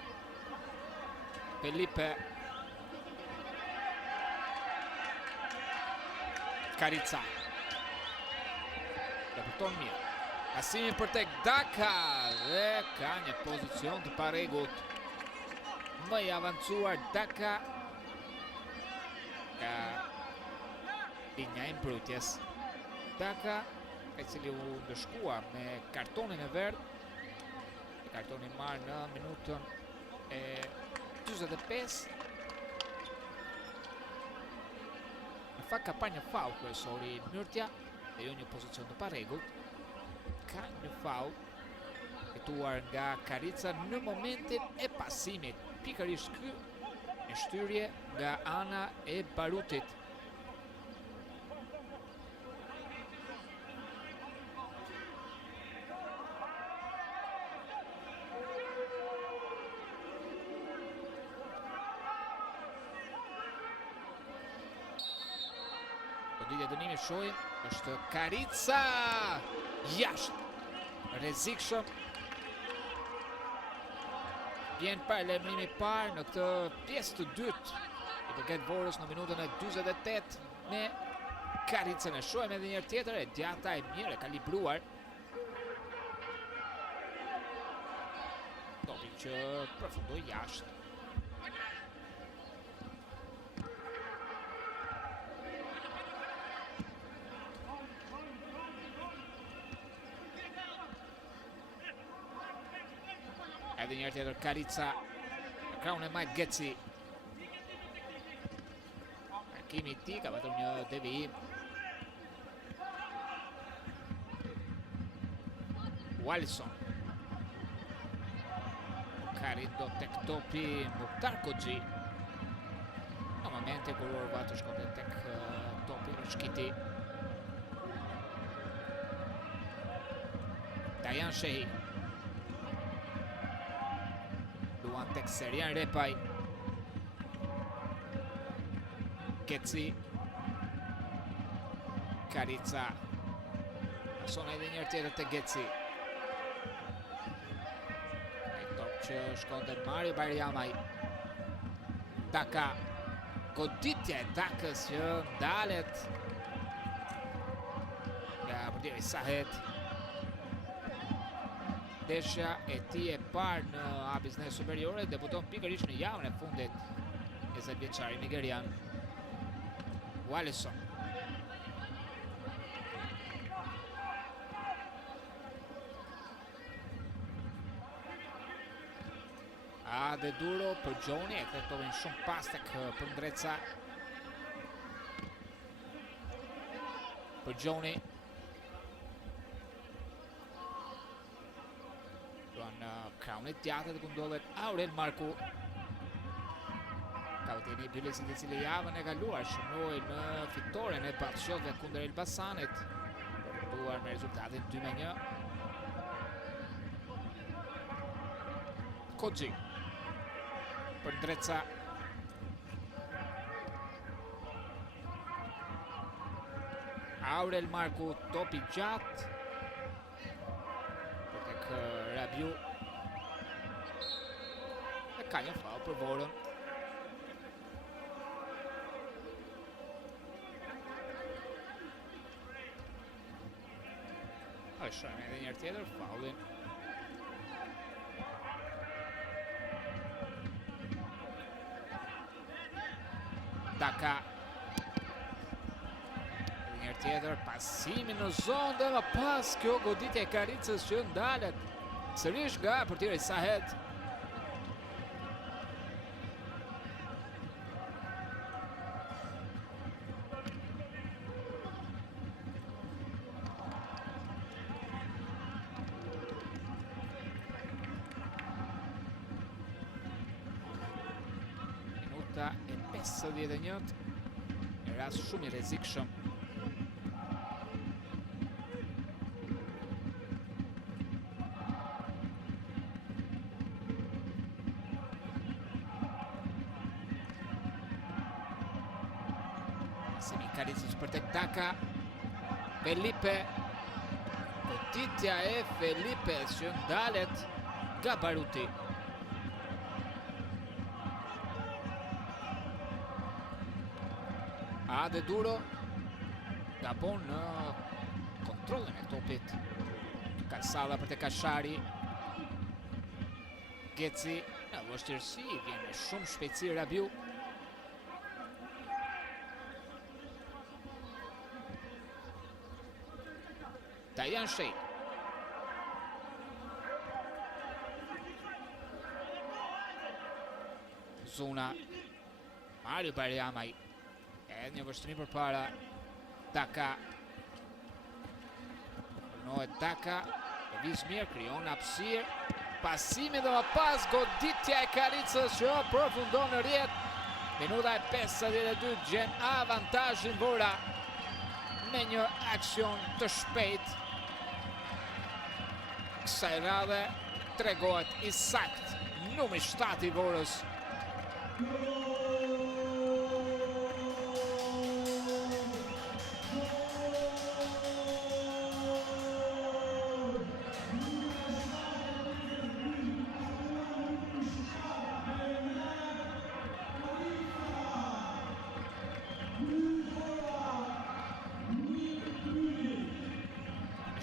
Felipe, Karica. Repërton mirë. Asimi për tek Daka dhe ka një pozicion të paregut. Më i avancuar Daka ka linja e mbrojtjes. Daka i cili u ndëshkua me kartonin e verdh. Kartonin marrë në minutën e 45. Në fakt ka parë një faull kryesori Myrtja dhe jo një pozicion të parregullt. Ka një faull fituar nga Karica në momentin e pasimit. Pikërisht ky një shtyrje nga ana e Barutit. Goditja e dënimit shohim, është Karica jashtë. Rrezikshëm. Vjen pa lajmërimi i parë në këtë pjesë të dytë i përket Vorës në minutën e 48 me Karicën. E shohim edhe një herë tjetër, e djata e mirë e kalibruar. Topi që përfundoi jashtë. Edhe një herë tjetër Karica në krahun e Mike Getzi. Markimi i tij ka vetëm një devijim. Wallison. Karin do tek topi Mukhtar Koxhi. Në momente kur Orvatu shkonte tek topi Rishkiti. Dajan Shehi. Luan tek Serian Repaj. Getzi. Karica. Pasona edhe një herë tjetër te Getzi. Një top që shkonte Mario Bajramaj. Daka. Goditja e Dakës që ndalet nga portieri Sahet. Ndeshja e tij e parë në A Biznes Superiore, debuton pikërisht në javën e fundit 20 vjeçari nigerian. Wallison. Ade duro për Gjoni, e këtë topin shumë pas tek Pëndreca. Për Gjoni. Në krahun e djathtë ku ndodhet Aurel Marku. Kapiteni i Bylesit, i cili javën e kaluar shënoi në fitoren e Batshokëve kundër Elbasanit, përfunduar me rezultatin 2-1. Koxhi. Pëndreca. Aurel Marku, topi gjatë. Rabiu. E ka një faull për Vorën. A shohim edhe një herë tjetër faullin. Daka. Edhe një herë tjetër pasimi në zonë dhe më pas kjo goditja e Karicës që ndalet sërish nga portieri Sahet. Minuta e 51, një rast shumë i rrezikshëm. Karicës për tek Daka. Felipe. Goditja e Felipe që ndalet nga Baruti. Ade duro. Gabon në kontrollin e topit. Kalsada për tek Kashari. Getzi në vështirësi, vjen me shumë shpejtësi Rabiu. Dajan Shehi. Zuna. Mario Bajramaj. Edhe një vështrim përpara. Daka. Përnohet Daka. Lëviz mirë, krijon hapësirë. Pasimi dhe më pas goditja e Karicës që përfundon në rrjet. Minuta e 52 gjen avantazhin Vora me një aksion të shpejt. Kësaj radhe tregohet i sakt numri 7 i Vorës.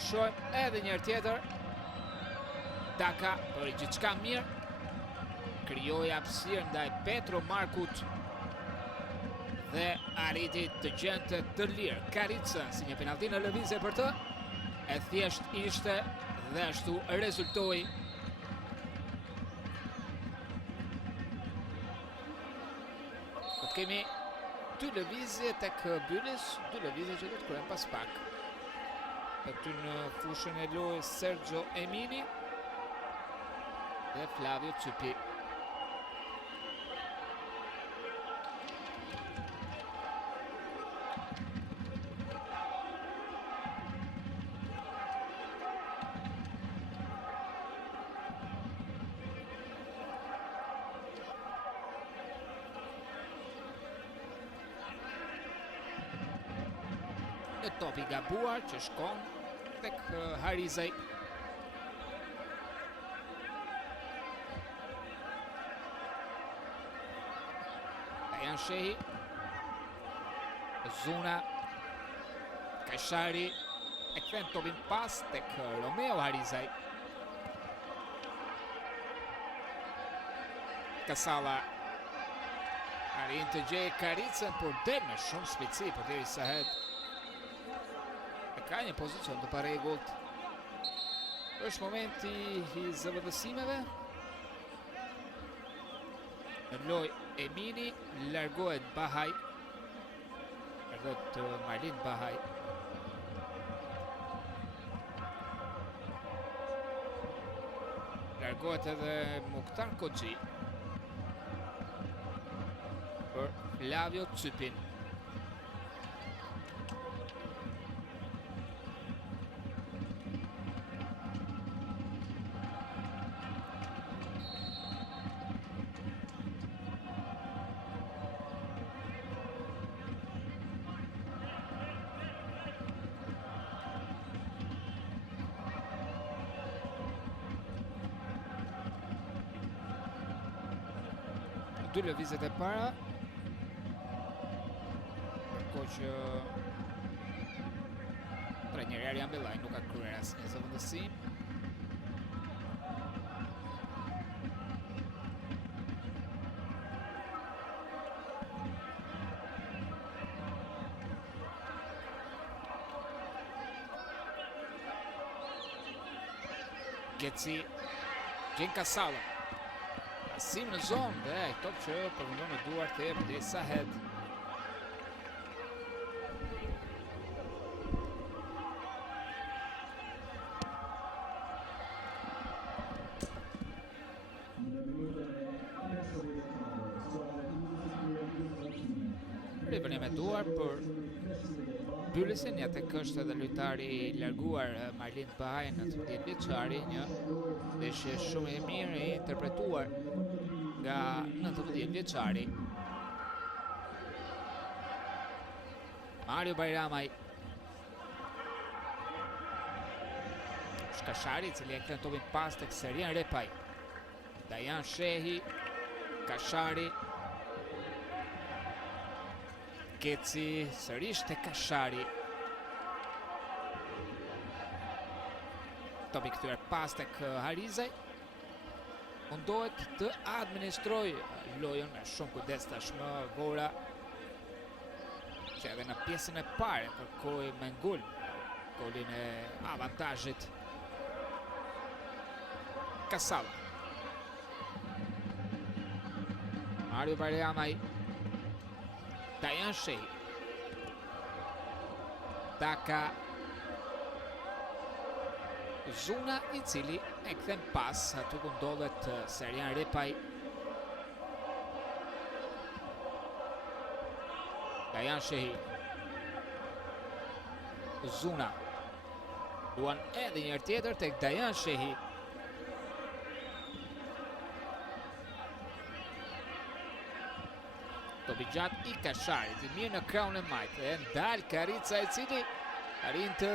Shohim edhe njërë tjetër. Daka bëri gjithçka mirë. Krijoi hapësirë ndaj Petro Markut dhe arriti të gjente të lirë Karicën si një penalti në lëvizje për të. E thjesht ishte dhe ashtu rezultoi. Do të kemi dy lëvizje tek Bylis, dy lëvizje që do të kryhen pas pak. Aty në fushën e lojës Sergio Emini dhe Flavio Cypi. Në topi gabuar që shkon tek Harizaj. Dajan Shehi. Zuna. Kashari. E kthen topin pas tek Romeo Harizaj. Kasalla. Arrin të gjejë Karicën, por del me shumë shpejtësi përderisa Sahed ka një pozicion të paregullt. Është momenti i zëvendësimeve. Në lojë Emini largohet Bahaj. Erdhët Marlin Bahaj. Largohet edhe Mukhtar Koxhi për Flavio Cypin. Dy lëvizjet e para. Ndërkohë që trajneri Arjan Bellaj nuk ka kryer asnjë zëvendësim. Getsi, Gjen Kasalla. Pasim në zonë dhe ai top që përfundon në duart e Abdel Sahed. Rivelim e duar për Bylisin, ja tek është edhe lojtari i larguar Marlin Bahaj, 19 vjeçari, një ndeshje shumë e mirë e interpretuar nga 19 vjeçari. Mario Bajramaj. Kashari, i cili e kthen topin pas tek Serien Repaj. Dajan Shehi, Kashari. Getsi sërish tek Kashari. Topi kthyer pas tek Harizaj. Mundohet të administroj lojën me shumë kujdes tashmë Vora, që edhe në pjesën e parë kërkoi me ngul golin e avantazhit. Kasalla. Mario Varianaj. Dajan Shehi. Daka. Zuna i cili e kthen pas, aty ku ndodhet Serjan Repaj. Dajan Shehi. Zuna. Luan edhe njërë tjetër tek Dajan Shehi. Topi gjatë i Kasharit, i mirë në kraun e majtë, e ndal Karica i cili arrin të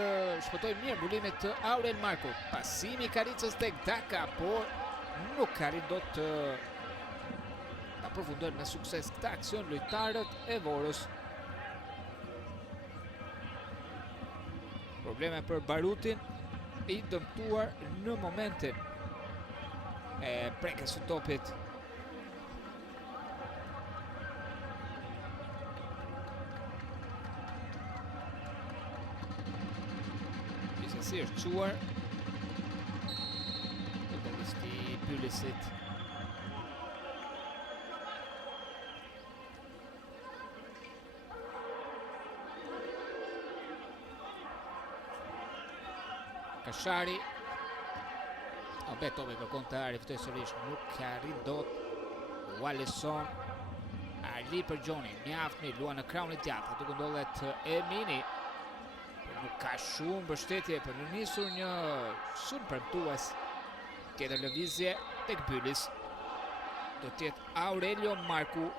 shpëtoj mirë mbulimet të Aurel Marku. Pasimi Karicës tek Daka, por nuk arrin do të përfundojnë me sukses këta aksion lojtarët e Vorës. Probleme për Barutin, i dëmtuar në momentin e prekjes së topit. Si është quar futbollisti i Pylisit. Kashari topi kërkon të riftoj sërish, nuk arrin dot. Wallison Ali për Gjoni, mjaft mirë, luan në kraun e djathtë, aty ku ndodhet Emini. Nuk ka shumë mbështetje për në nisur një sulm premtues. Tjetër lëvizje tek Bylis. Do tjetë Aurelio Marku.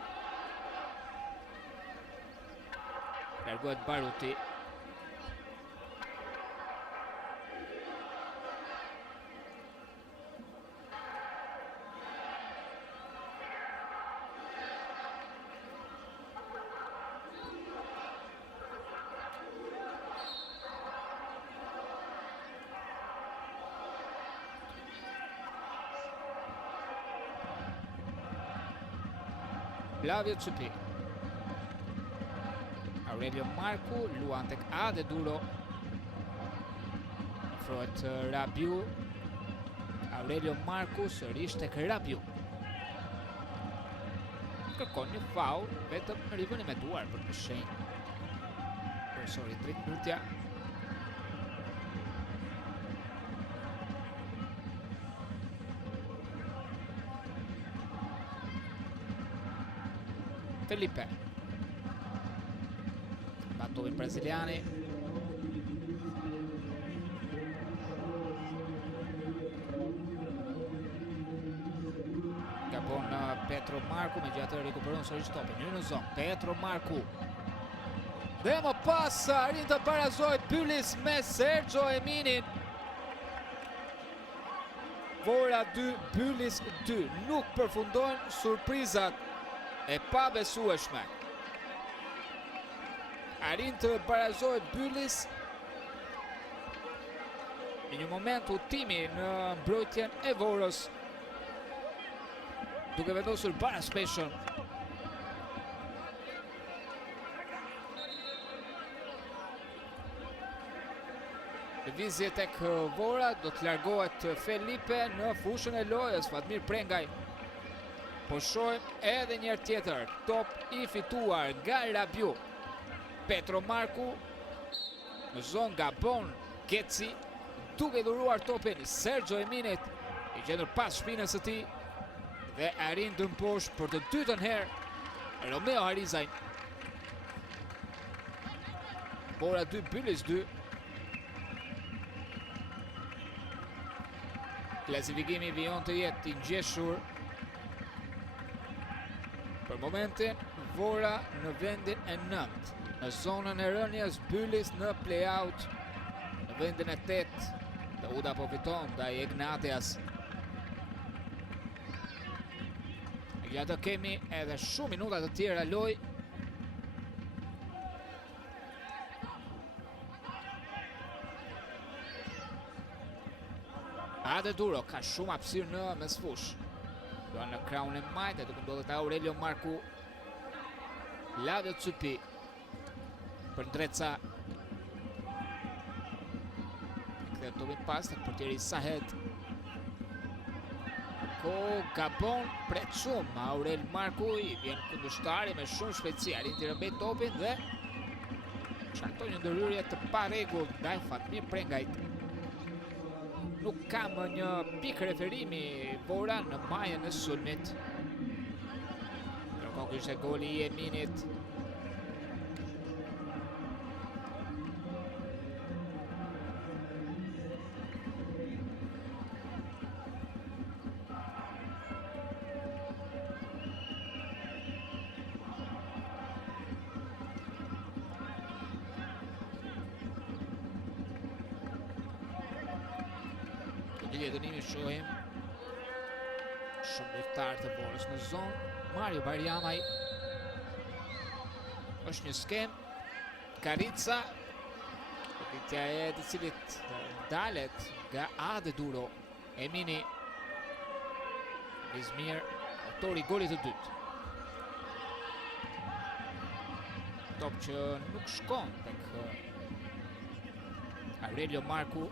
Largohet Baruti. Flavio Cupi. Aurelio Marku luan tek Ade Duro. Ofrohet Rabiu. Aurelio Marku sërish tek Rabiu. Kërkon një faul, vetëm në rivënin me duar për të shenjë. Profesori dritë mbytja. Felipe. Batovin braziliani. Gabon Petro Marku, me gjatë rikuperon sërish topin. Një në zonë, Petro Marku. Dhe më pas arrin të barazohet Pylis me Sergio Eminin. Vora 2, Pylis 2. Nuk përfundojnë surprizat e pa besueshme. Arrin të barazohet Bylis në një moment udhtimi në mbrojtjen e Vorës, duke vendosur para speshën. Lëvizje tek Vora, do të largohet Felipe në fushën e lojës. Fatmir Prengaj. Po shohim edhe njërë tjetër, top i fituar nga Rabiu. Petro Marku në zonë Gabon Keci, duke dhuruar topin Sergio Eminit, i gjendur pas shpinës së tij dhe arrin të mposh për të dytën herë Romeo Harizaj. Vora 2, Bylis 2. Klasifikimi vijon të jetë i ngjeshur. Për momentin, Vora në vendin e 9. Në zonën e rënjes, Bylis në play-out në vendin e 8. Dauda po fiton ndaj Ignatias. Gjatë kemi edhe shumë minuta të tjera loj. Ade Duro ka shumë hapësirë në mesfush. Luan në kraun e majtë, duke ndodhet Aurelio Marku. Flavio Cupi për Ndreca. Kthejmë topin pas tek portieri Sahed. Ko gabon pret shumë, Aurel Marku i vjen kundërshtari me shumë shpejtësi, arrin të rëmbej topin dhe shkakton një ndërhyrje të parregullt ndaj Fatmir Prengajt. Nuk kam një pikë referimi Vora në majën e sulmit. Ndërkohë ishte goli i Eminit. Lidhje dënimi shohim shumë lojtar të Vorës në zonë. Mario Barjamaj është një skem. Karica, përpitja e të cilit dalet nga Ade Duro. Emini Izmir, autori golit të dytë. Top që nuk shkon tek Aurelio Marku.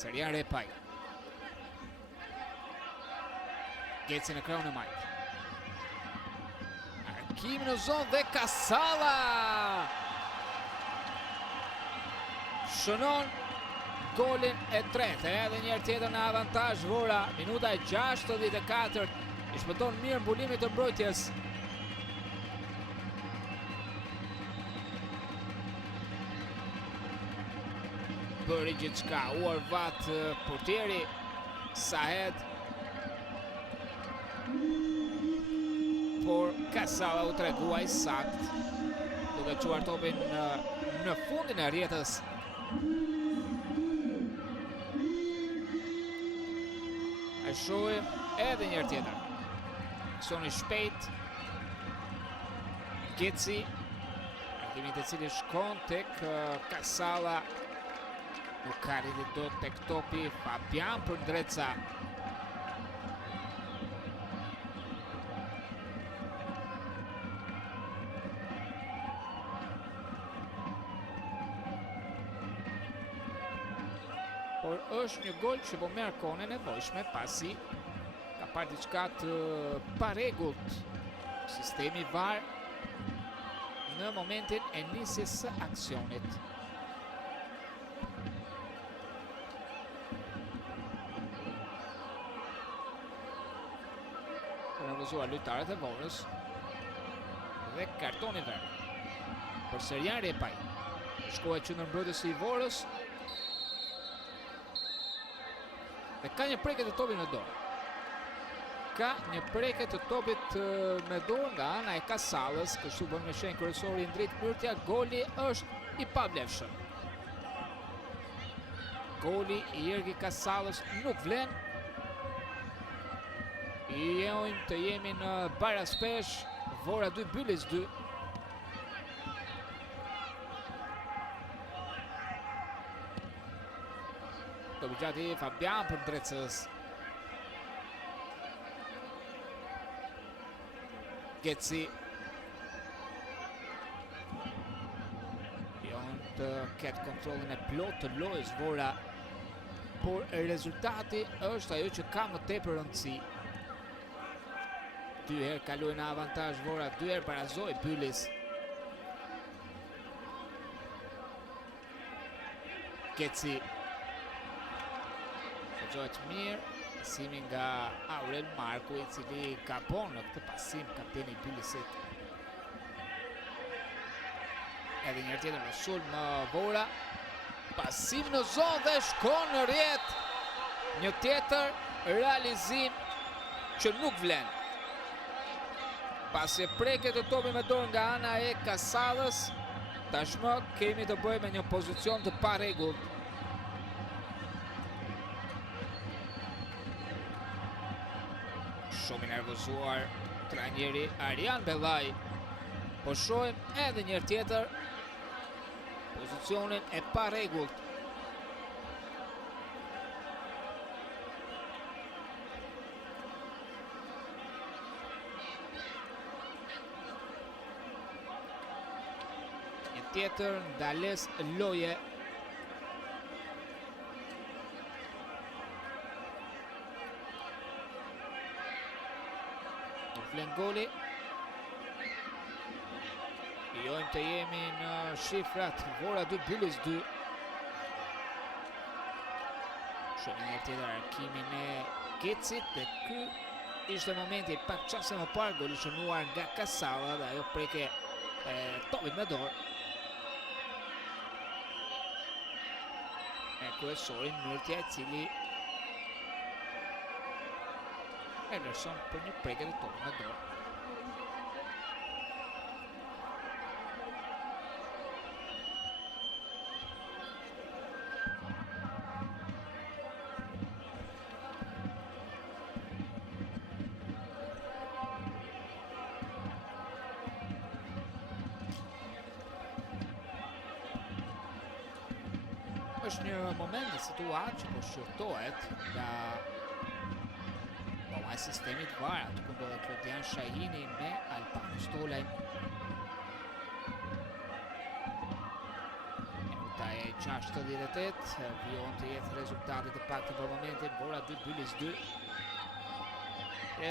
Serjan Repaj. Geci në krahun e majt. Hakim në zonë dhe Kasalla shënon golin e tretë. Edhe një herë tjetër në avantazh Vora. Minuta e 64. I shpëton mirë mbulimit të mbrojtjes. Bëri gjithçka, u arvat portieri Sahed, por Kasalla u treguaj sakt, duke çuar topin në fundin e rrjetës. E shohim edhe një herë tjetër. Aksioni shpejt. Geci, arkimi i cili shkon tek Kasalla. Nuk arriti dot tek topi. Fabian për Ndreca. Por është një gol që po merr kohën e nevojshme pasi ka parë diçka të parregullt sistemi VAR në momentin e nisjes së aksionit. Nervozuar lojtarët e Vorës dhe kartoni verdh për Serjan Repaj. Shkohet qendërmbrojtësi i Vorës dhe ka një prekje të topit në dorë. Ka një prekje të topit me dorë nga ana e Kasallës, kështu bën me shenjë kryesori Indrit Myrtja. Goli është i pavlefshëm. Goli i Jergi Kasallës nuk vlen. I jojmë të jemi në Baraspesh, Vora 2, Bylis 2. Topi gjati Fabian për Ndrecës. Geci. Jon të ketë kontrolin e plot të lojës Vora, por rezultati është ajo që ka më tepër rëndësi. 2 herë kaloi në avantazh Vora, 2 herë barazoi Bylis. Geci. Gjohet mirë, pasimi nga Aurel Marku, i cili gabon në këtë pasim kapteni i Bylisit. Edhe një herë tjetër në sulm Vora. Pasim në zonë dhe shkon në rrjet. Një tjetër realizim që nuk vlen. Pasi preket të topi me dorë nga ana e Kasallës, tashmë kemi të bëjmë me një pozicion të parregullt. Shumë i nervozuar trajneri Arjan Bellaj. Po shohim edhe një herë tjetër pozicionin e parregullt. tjetër ndales loje. Në flen goli. Jojmë të jemi në shifrat Vora 2, Bylis 2. Shumë një tjetër arkimin e Kecit dhe ky ishte momenti pak qase më parë, goli shënuar nga Kasalla dhe ajo preke topit me dorë. Me kryesorin Myrtja, i cili e vlerëson për një preke të topit me dorë. Është një moment dhe situatë që po shqyrtohet nga sistemit VAR, aty ku ndodhet Klodian Shahini me Albano Stolaj. Minuta e 68, vijon të jetë rezultatet e paktën për momentin. Vora 2, Bylis 2.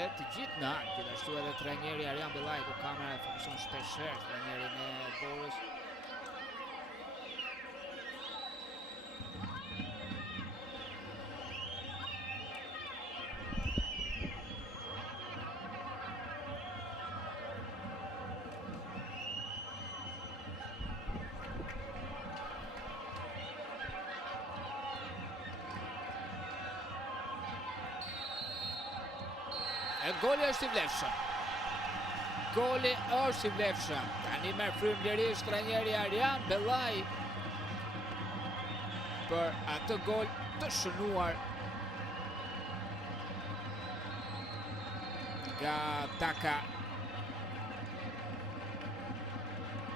E të gjithë në arë, gjithashtu edhe trajneri Arjan Bellaj, ku kamera e fokuson shpesher trajnerin e Vorës. Goli është i vlefshëm. Goli është i vlefshëm. Tani merr frymërisht trajneri Arjan Bellaj për atë gol të shënuar nga Daka.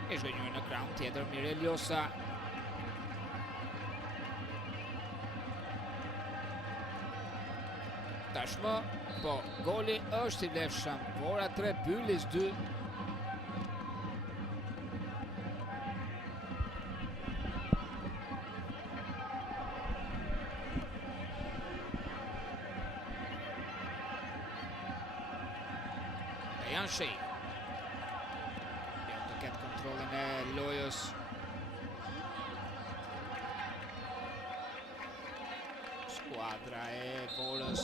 E zhgënjur në krahun tjetër Mireliosa. Tashmë, po, goli është i vlefshëm. Vora 3, Bylis 2. Dajan Shej. Të ketë kontrolin e lojës. Skuadra e Vorës.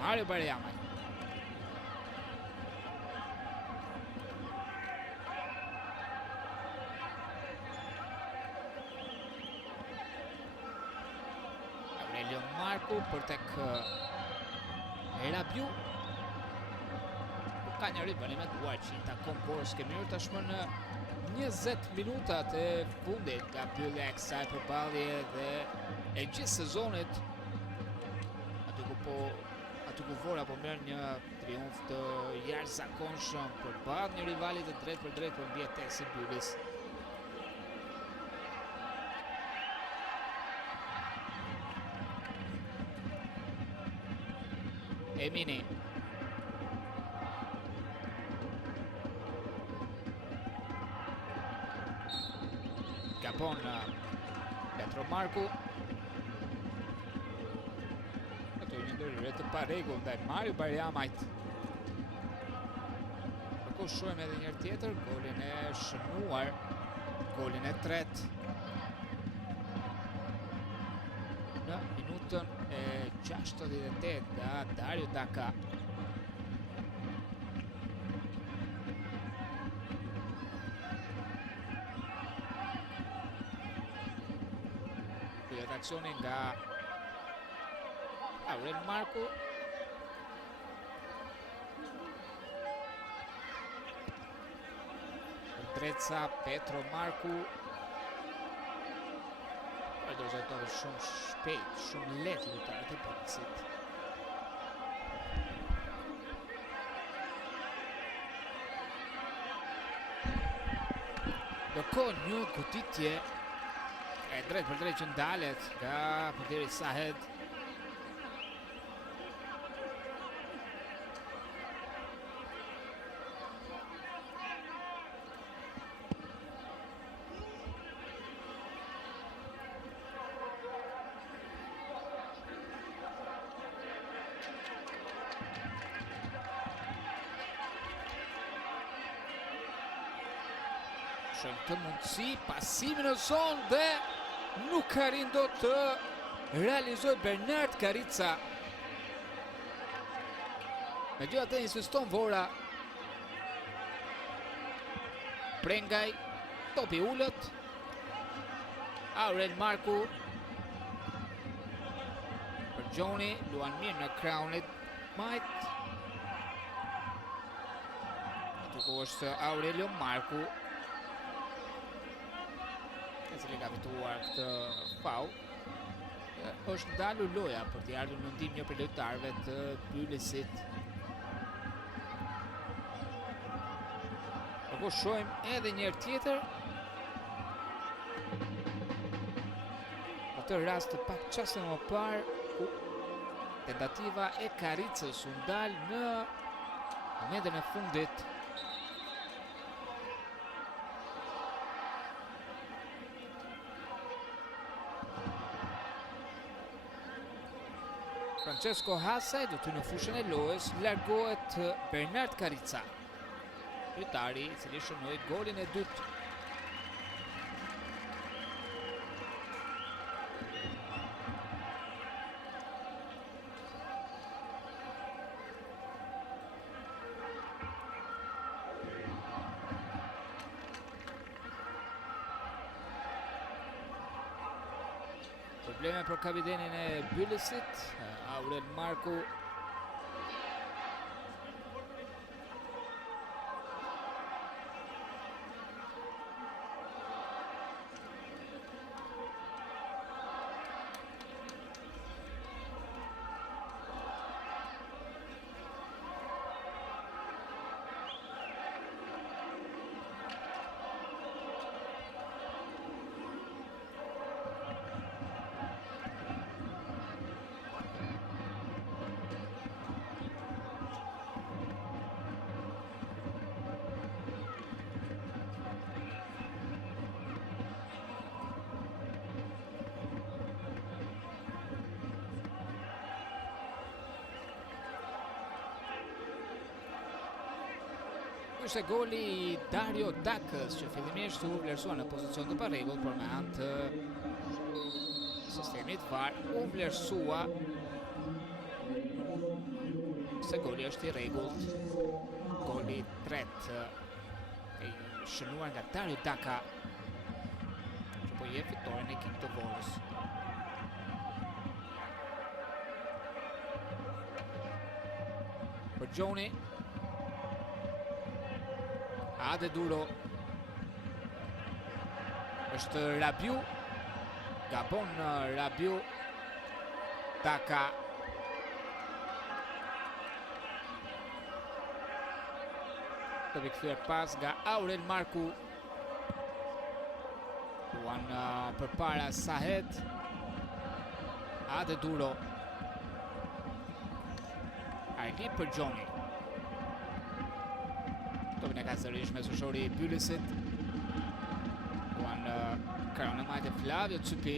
Mario Bariamaj. Aurelio Marku për tek Rabiu. Ka një rritje me duar që i takon Vorës Kemir tashmë në 20 minutat e fundit nga mbyllja e kësaj përballje dhe e gjithë sezonit. Aty ku Vora po merr një triumf të jashtëzakonshëm përballë një rivalit të drejtë për drejtë për mbi Teksi Bylis. Emini. Gabon Petro Marku. Ato një ndërhyrje të paregull ndaj Mario Bariamajt. Kërkohë shohim edhe një herë tjetër golin e shënuar, golin e tretë. Në minutën e 68 nga Dario Daka. Pyet aksioni nga Aurel Marku. Drejtësa Petro Marku. Dorëzohet shumë shpejt, shumë lehtë lojtarët e Boksit. ndërkohë një goditje e drejt për drejt që ndalet nga portieri Sahed. Shojmë të mundësi, pasimi në zonë dhe nuk ka rindo të realizoj Bernard Karica. Me gjë atë insiston Vora. Prengaj, topi ullët. Aurel Marku. Për Gjoni, luan mirë në kraunit majt. Atë ku është Aurelio Marku. E cili ka fituar këtë faul. Është ndalur loja për t'i ardhur në ndihmë një për lojtarëve të Bylesit. Po shohim edhe një herë tjetër. Atë rast të pak çaste më parë ku tentativa e Karicës u ndal në momentin e fundit. Francesco Hasaj do të në fushën e lojës largohet Bernard Karica, lojtari i cili shënoi golin e dytë. Probleme për kapitenin e Bylesit, Aurel Marku. Ishte goli i Dario Dakës që fillimisht u vlerësua në pozicion të parregull, por me anë të sistemit VAR u vlerësua se goli është i rregullt. Goli i tretë i shënuar nga Dario Daka që po jep fitoren e ekipit të Vorës. Për Gjoni, Ade Duro, është Rabiu, gabon Rabiu, Daka, të rikthyer pas nga Aurel Marku, luan përpara Sahed, Ade Duro, Arli për Gjoni. Topin e ka sërish me sushori i Bylesit. Luan kraun e majtë Flavio Cypi.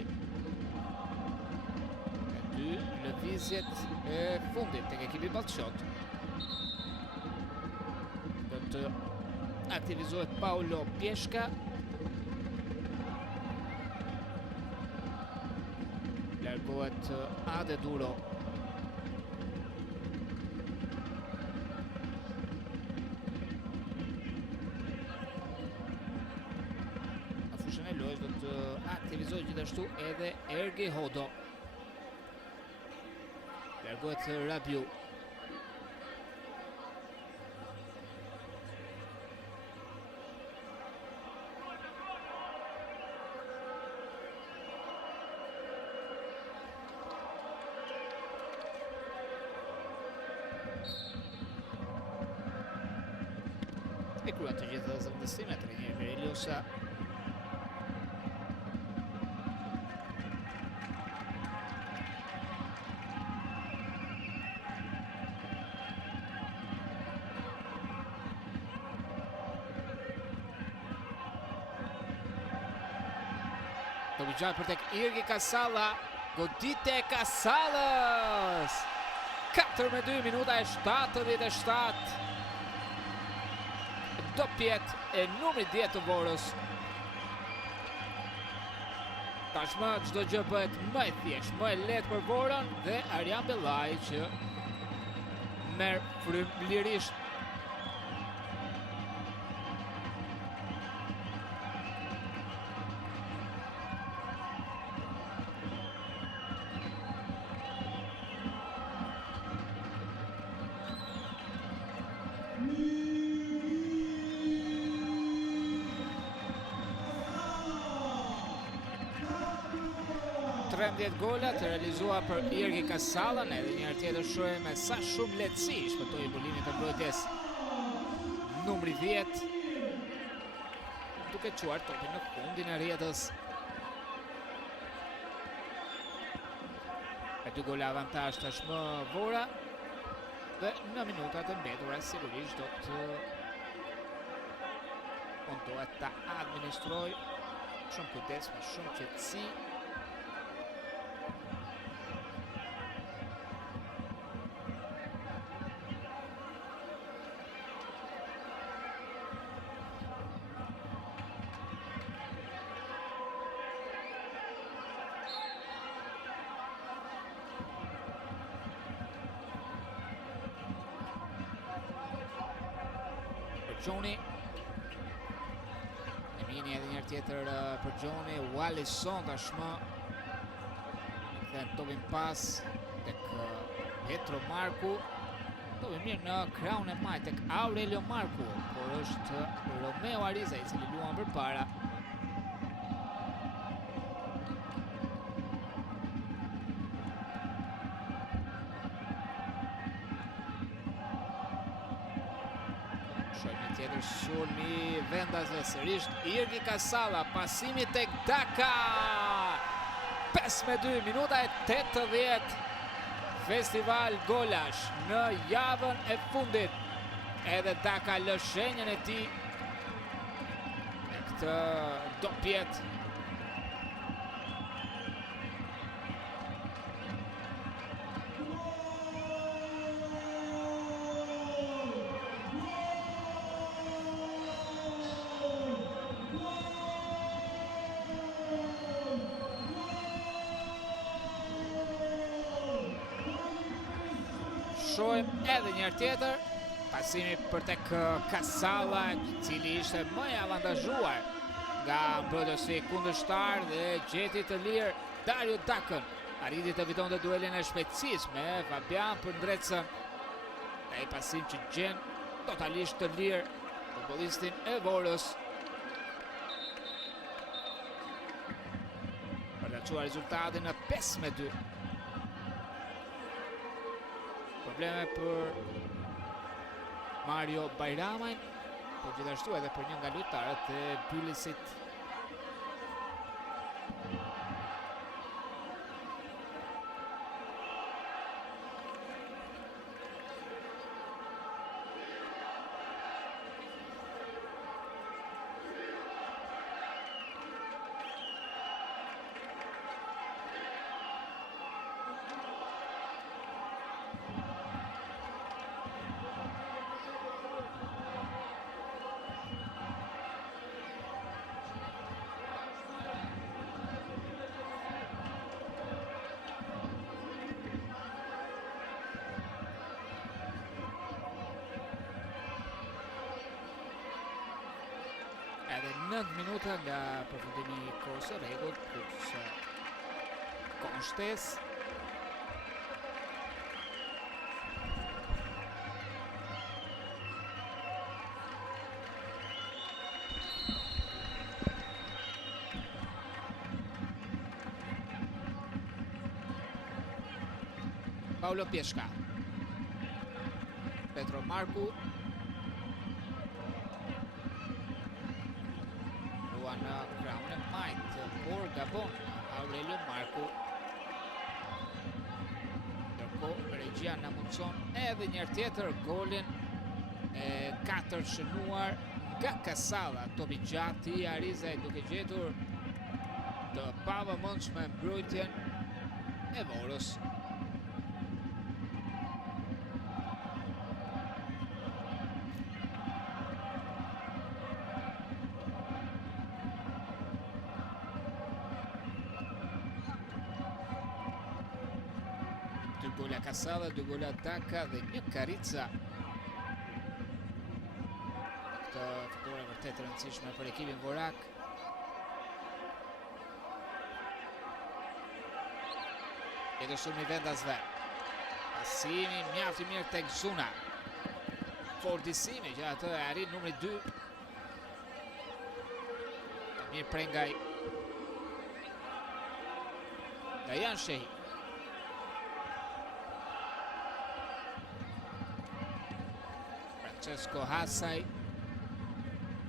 E dy lëvizjet e fundit tek ekipi Ballçot. Do të aktivizohet Paulo Pieshka. Largohet Ade Duro. Do të aktivizoj gjithashtu edhe Ergi Hodo. Largohet Rabiu. E kryen të gjitha zëvendësimet trajneri Eliosa. Topi gjatë për tek Irgi Kasalla. Goditja e Kasallës. 4-2, minuta e 77. Dopjet e numri 10 të Vorës. Tashmë çdo gjë bëhet më e thjeshtë, më e lehtë për Vorën dhe Arjan Bellaj që merr frym lirisht. Gola të realizua për Irgi Kasallën, edhe njëherë tjetër shohim me sa shumë lehtësi shpëtoi bulimin të mbrojtjes numri 10, duke çuar topin në fundin e rrjetës. Me 2 gola avantazh tashmë Vora dhe në minutat e mbetura sigurisht do të mundohet ta administroj shumë kujdes, me shumë qetësi. Gjoni Emini edhe njërë tjetër për Gjoni. Wallison tashmë dhe në topin pas tek Petro Marku. Topin mirë në kraun e majt tek Aurelio Marku, por është Romeo Ariza i cili luan për para. Tjetër sulmi vendasve sërish Irgi Kasalla, pasimi tek Daka. 5-2, minuta e 80. Festival golash në javën e fundit. Edhe Daka lë shenjën e tij në këtë dopjet. Shohim edhe njërë tjetër pasimi për tek Kasalla, cili ishte më i avantazhuar nga mbrojtësi kundërshtar dhe gjeti të lirë Dario Dakën. Arriti të fitonte duelin e shpejtësisë me Fabian Përndrecën. Ai pasim që gjen totalisht të lirë futbollistin e Vorës. Për të çuar rezultatin në 5-2. Probleme për Mario Bajramajn, por gjithashtu edhe për një nga lojtarët e Bylisit. Edhe 9 minuta nga përfundimi i kohës së rregullt plus kohë shtesë. Paulo Pieszka, Petro Marku, në kraun e majt, por gabon Aurelio Marku. Ndërkohë Regjia na mundson edhe njërë tjetër golin e 4 shënuar nga Kasalla. Topi gjatë i Arizaj duke gjetur të pavëmendshme mbrojtjen e Vorës. Dy gola Kasada, dy gola Daka dhe një Karica. Këtë fitore vërtet e rëndësishme për ekipin vorak. Jetë shumë i vendasve. Pasimi mjaft i mirë tek Zuna. Fortisimi që atë e arrit numri 2. Mirë Prengaj. Dajan Shehi. Francesco Hasaj.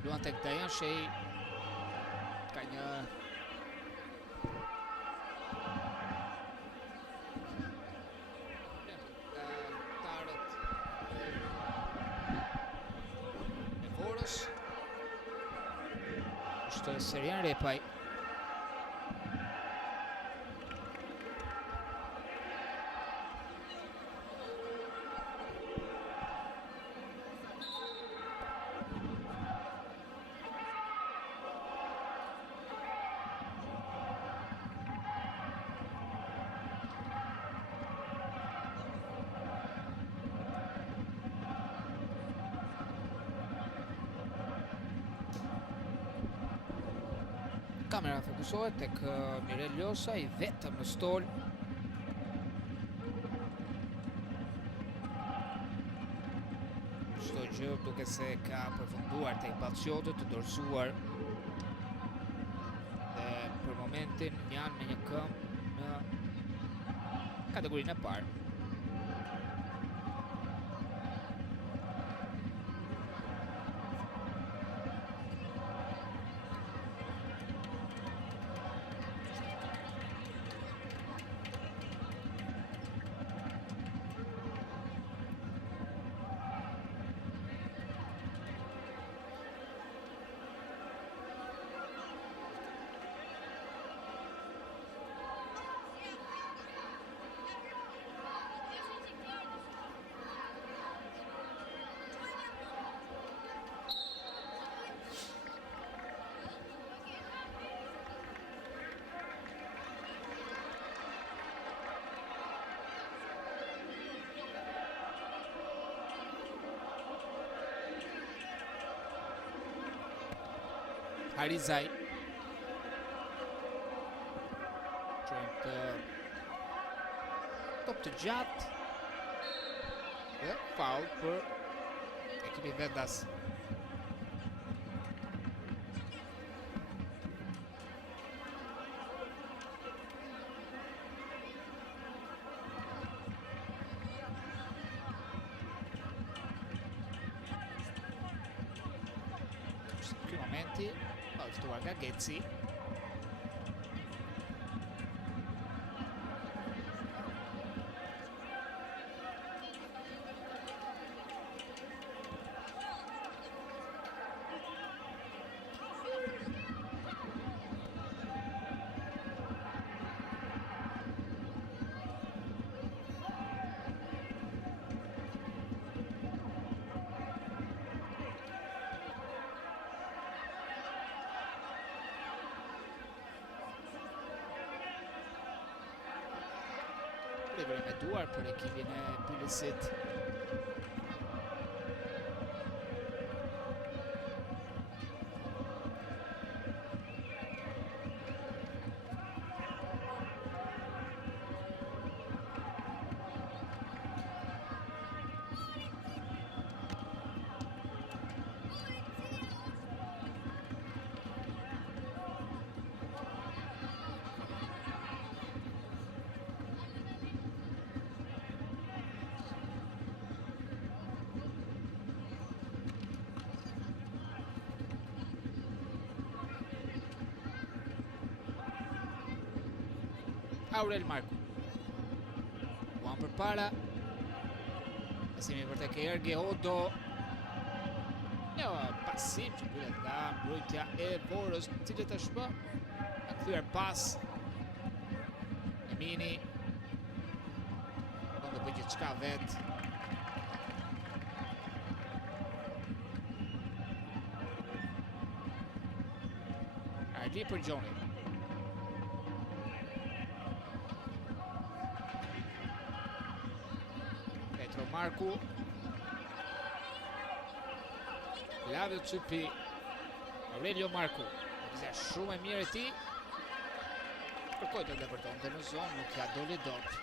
Luan tek Dajan Shehi. Ka një është Serian Repaj. Kamera fokusohet tek Mirel Ljosa, i vetëm në stol. Çdo gjë duke se ka përfunduar tek ballqotët të dorëzuar. Dhe për momentin janë me një këmbë në kategorinë e parë. Harizaj. Qojmë të top të gjatë. Dhe faul për ekipin vendas. Ky momenti ftuar nga Getzi. Liberi me duar për ekipin e Bylesit. Aurel Marku. Uan për para. Pasimi për tek Erge Odo. Një pasim që bëhet nga mbrojtja e Vorës, cilët është Ka kthyer pas. Emini. Do të bëjë gjithçka vet. Ardi për Gjoni. Petro Marku. Flavio Cypi. Aurelio Marku. Vizja shumë e mirë e tij. Kërkoi të ndërtonte në zonë, nuk ja doli dot.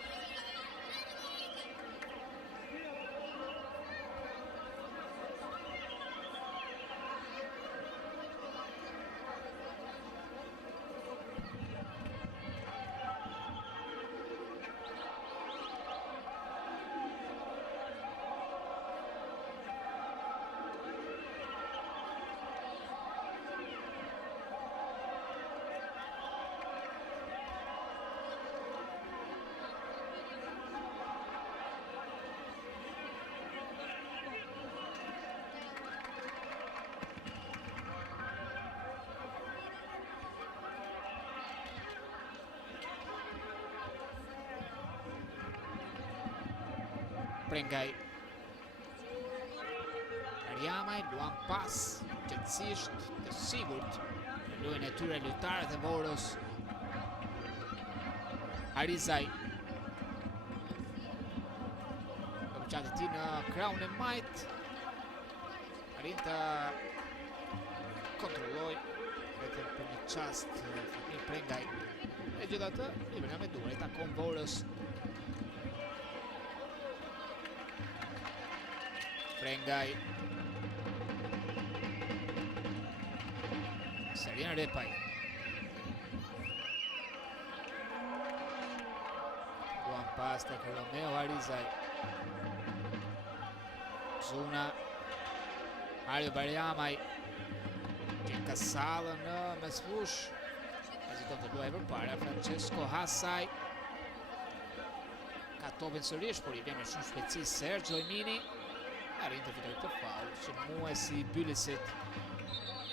Prengaj. Arjamaj luan pas, qëtësisht, të sigurt, në luajnë e tyre lojtarët e Vorës. Arizaj. Do qatë ti në kraun e majt. Arrin të kontrolloj, vetëm për një qast Fatmir Prengaj. E gjithatë, i bërna me duar, i takon Vorës. Prengaj. Serien Repaj. Luan pas tek Romeo Arizaj. Zuna. Mario Barjamaj. Gjen Kasallën në mesfush. Pasi do të luaj përpara Francesco Hasaj. Ka topin sërish, por i vjen me shumë shpejtësi Sergio Dojmini. Arrin të fitoj të faul, që muesi Bylisit.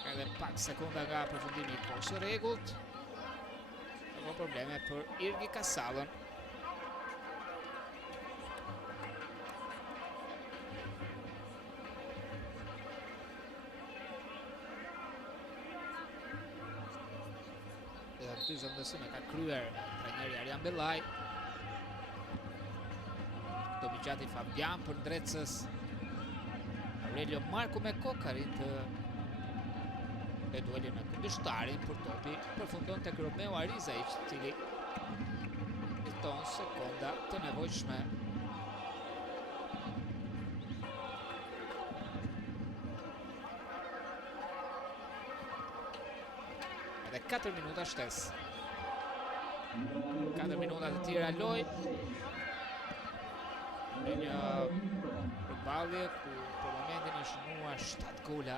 Edhe pak sekonda nga përfundimi i kohës së rregullt. Ka probleme për Irgi Kasallën. Dhe të zëndësime ka kryer trajneri Arjan Bellaj. Domigjati Fabian për ndrecës. Aurelio Marku me kokë arrin të duelin me kundërshtarin për topi. Përfundon tek Romeo Arizaj, i cili fiton sekonda të nevojshme. Edhe 4 minuta shtes. 4 minuta të tjera loj. Në një përballje ku për momentin është shënuar 7 gola.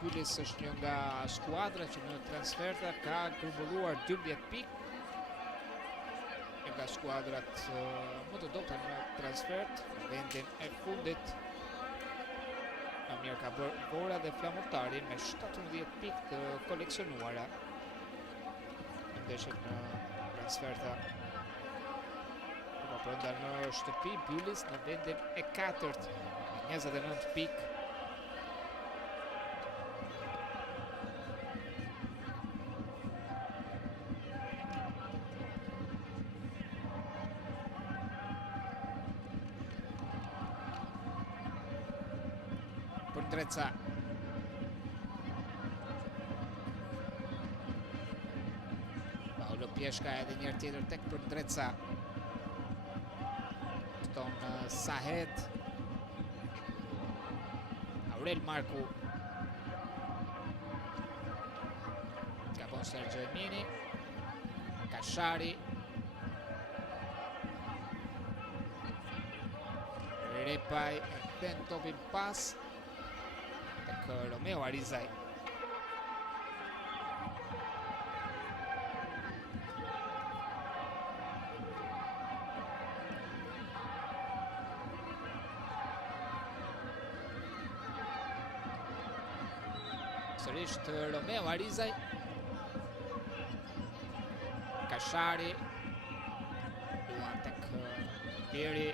Bylis është një nga skuadra që në transferta ka grumbulluar 12 pikë. Një nga skuadrat më të dobta në transfert në vendin e fundit. Më mirë ka bërë Vora dhe Flamurtarin me 17 pikë të koleksionuara. Ndeshjet në transferta. Por brenda në shtëpi Bylis në vendin e 4-të me 29 pikë. Ndreca. Paolo Pieshka edhe njërë tjetër tek për Ndreca. Këton Sahet. Aurel Marku. Gabon Sergio Emini. Kashari. Repaj e ben topin pas. Romeo Arizaj. sërish të Romeo Arizaj. Kashari. Luan tek Biri.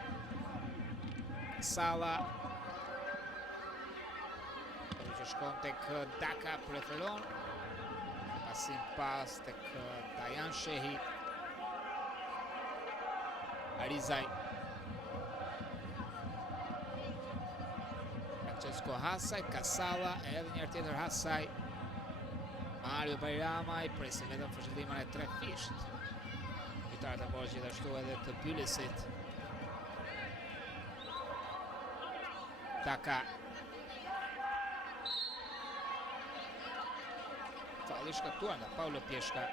Sala. Që shkon tek Daka preferon. Pasim pas tek Dajan Shehi. Arizaj. Francesco Hasaj, Kasala, edhe njërë tjetër Hasaj. Mario Bajramaj, presin vetëm fëshillimën e 3 fisht. Kytarët e borë gjithashtu edhe të Bylisit. Daka. Falli shkaktuar nga Paulo Pjeshka.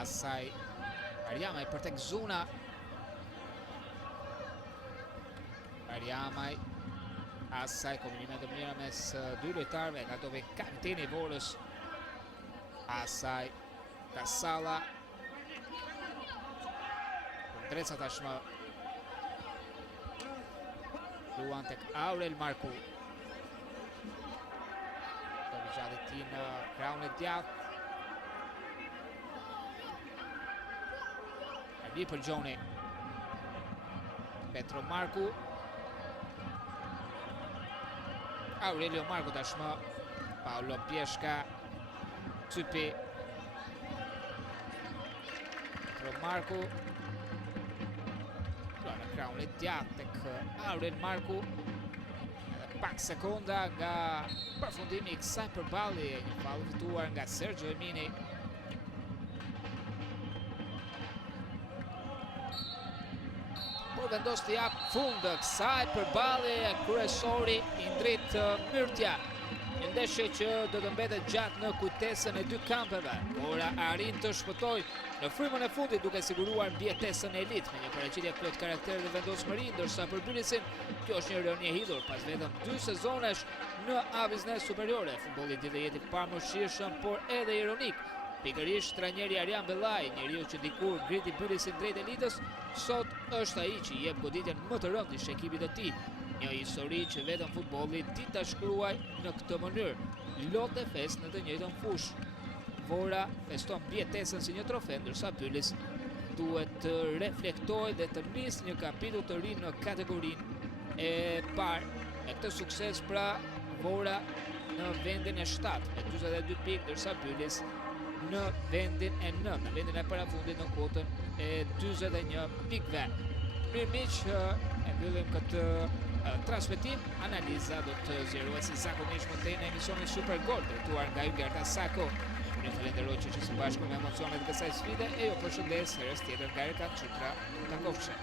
Asaj. Arjamaj për tek Zuna. Arjamaj. Asaj, kombinime të mira mes dy lojtarëve, nga dobe kapiteni i Vorës. Asaj. Kasala. Dreca tashmë. Luan tek Aurel Marku. Do gjatë ti në krahun e djathtë. Arbi për Gjoni. Petro Marku. Aurelio Marku tashmë. Paolo Pjeshka. Cypi. Petro Marku. Në krahun e djathtë tek Aurel Marku. Edhe pak sekonda nga përfundimi i kësaj përballje, një ballë fituar nga Sergio Emini. Vendos të jap fund kësaj përballje kryesori i ndrit Myrtja. Një ndeshje që do të mbetet gjatë në kujtesën e dy kampeve. Ora arrin të shpëtoj në frymën e fundit duke siguruar mbjetesën e elit me një paraqitje plot karakter dhe vendosmëri, ndërsa për Bylisin kjo është një rioni e hidhur pas vetëm 2 sezonesh në A-biznes superiore. Futbolli ditë jeti pamëshirshëm, por edhe ironik. Pikërisht trajneri Arjan Bellaj, njeriu që dikur ngriti Bylisin drejt elitës, sot është ai që jep goditjen më të rëndë të ekipit të tij. Një histori që vetëm futbolli di ta shkruaj në këtë mënyrë. Lotë fest në të njëjtën fushë. Vora feston mbjetesën si një trofe, ndërsa Bylis duhet të reflektojë dhe të nisë një kapitull të ri në kategorinë e parë. Me këtë sukses pra Vora në vendin e 7 me 42 pikë, ndërsa Bylis në vendin e 9, në vendin e parafundit në kotën e 41 pikëve. Mirë miq, e mbyllim këtë transmetim. Analiza do të zgjerohet si zakonisht më tej në emisionin Super Gol, drejtuar nga Ylgerta Sako. Unë falenderoj që së bashku me emocionet e kësaj sfide e ju përshëndes herës tjetër nga Erkan Çutra Takovçe.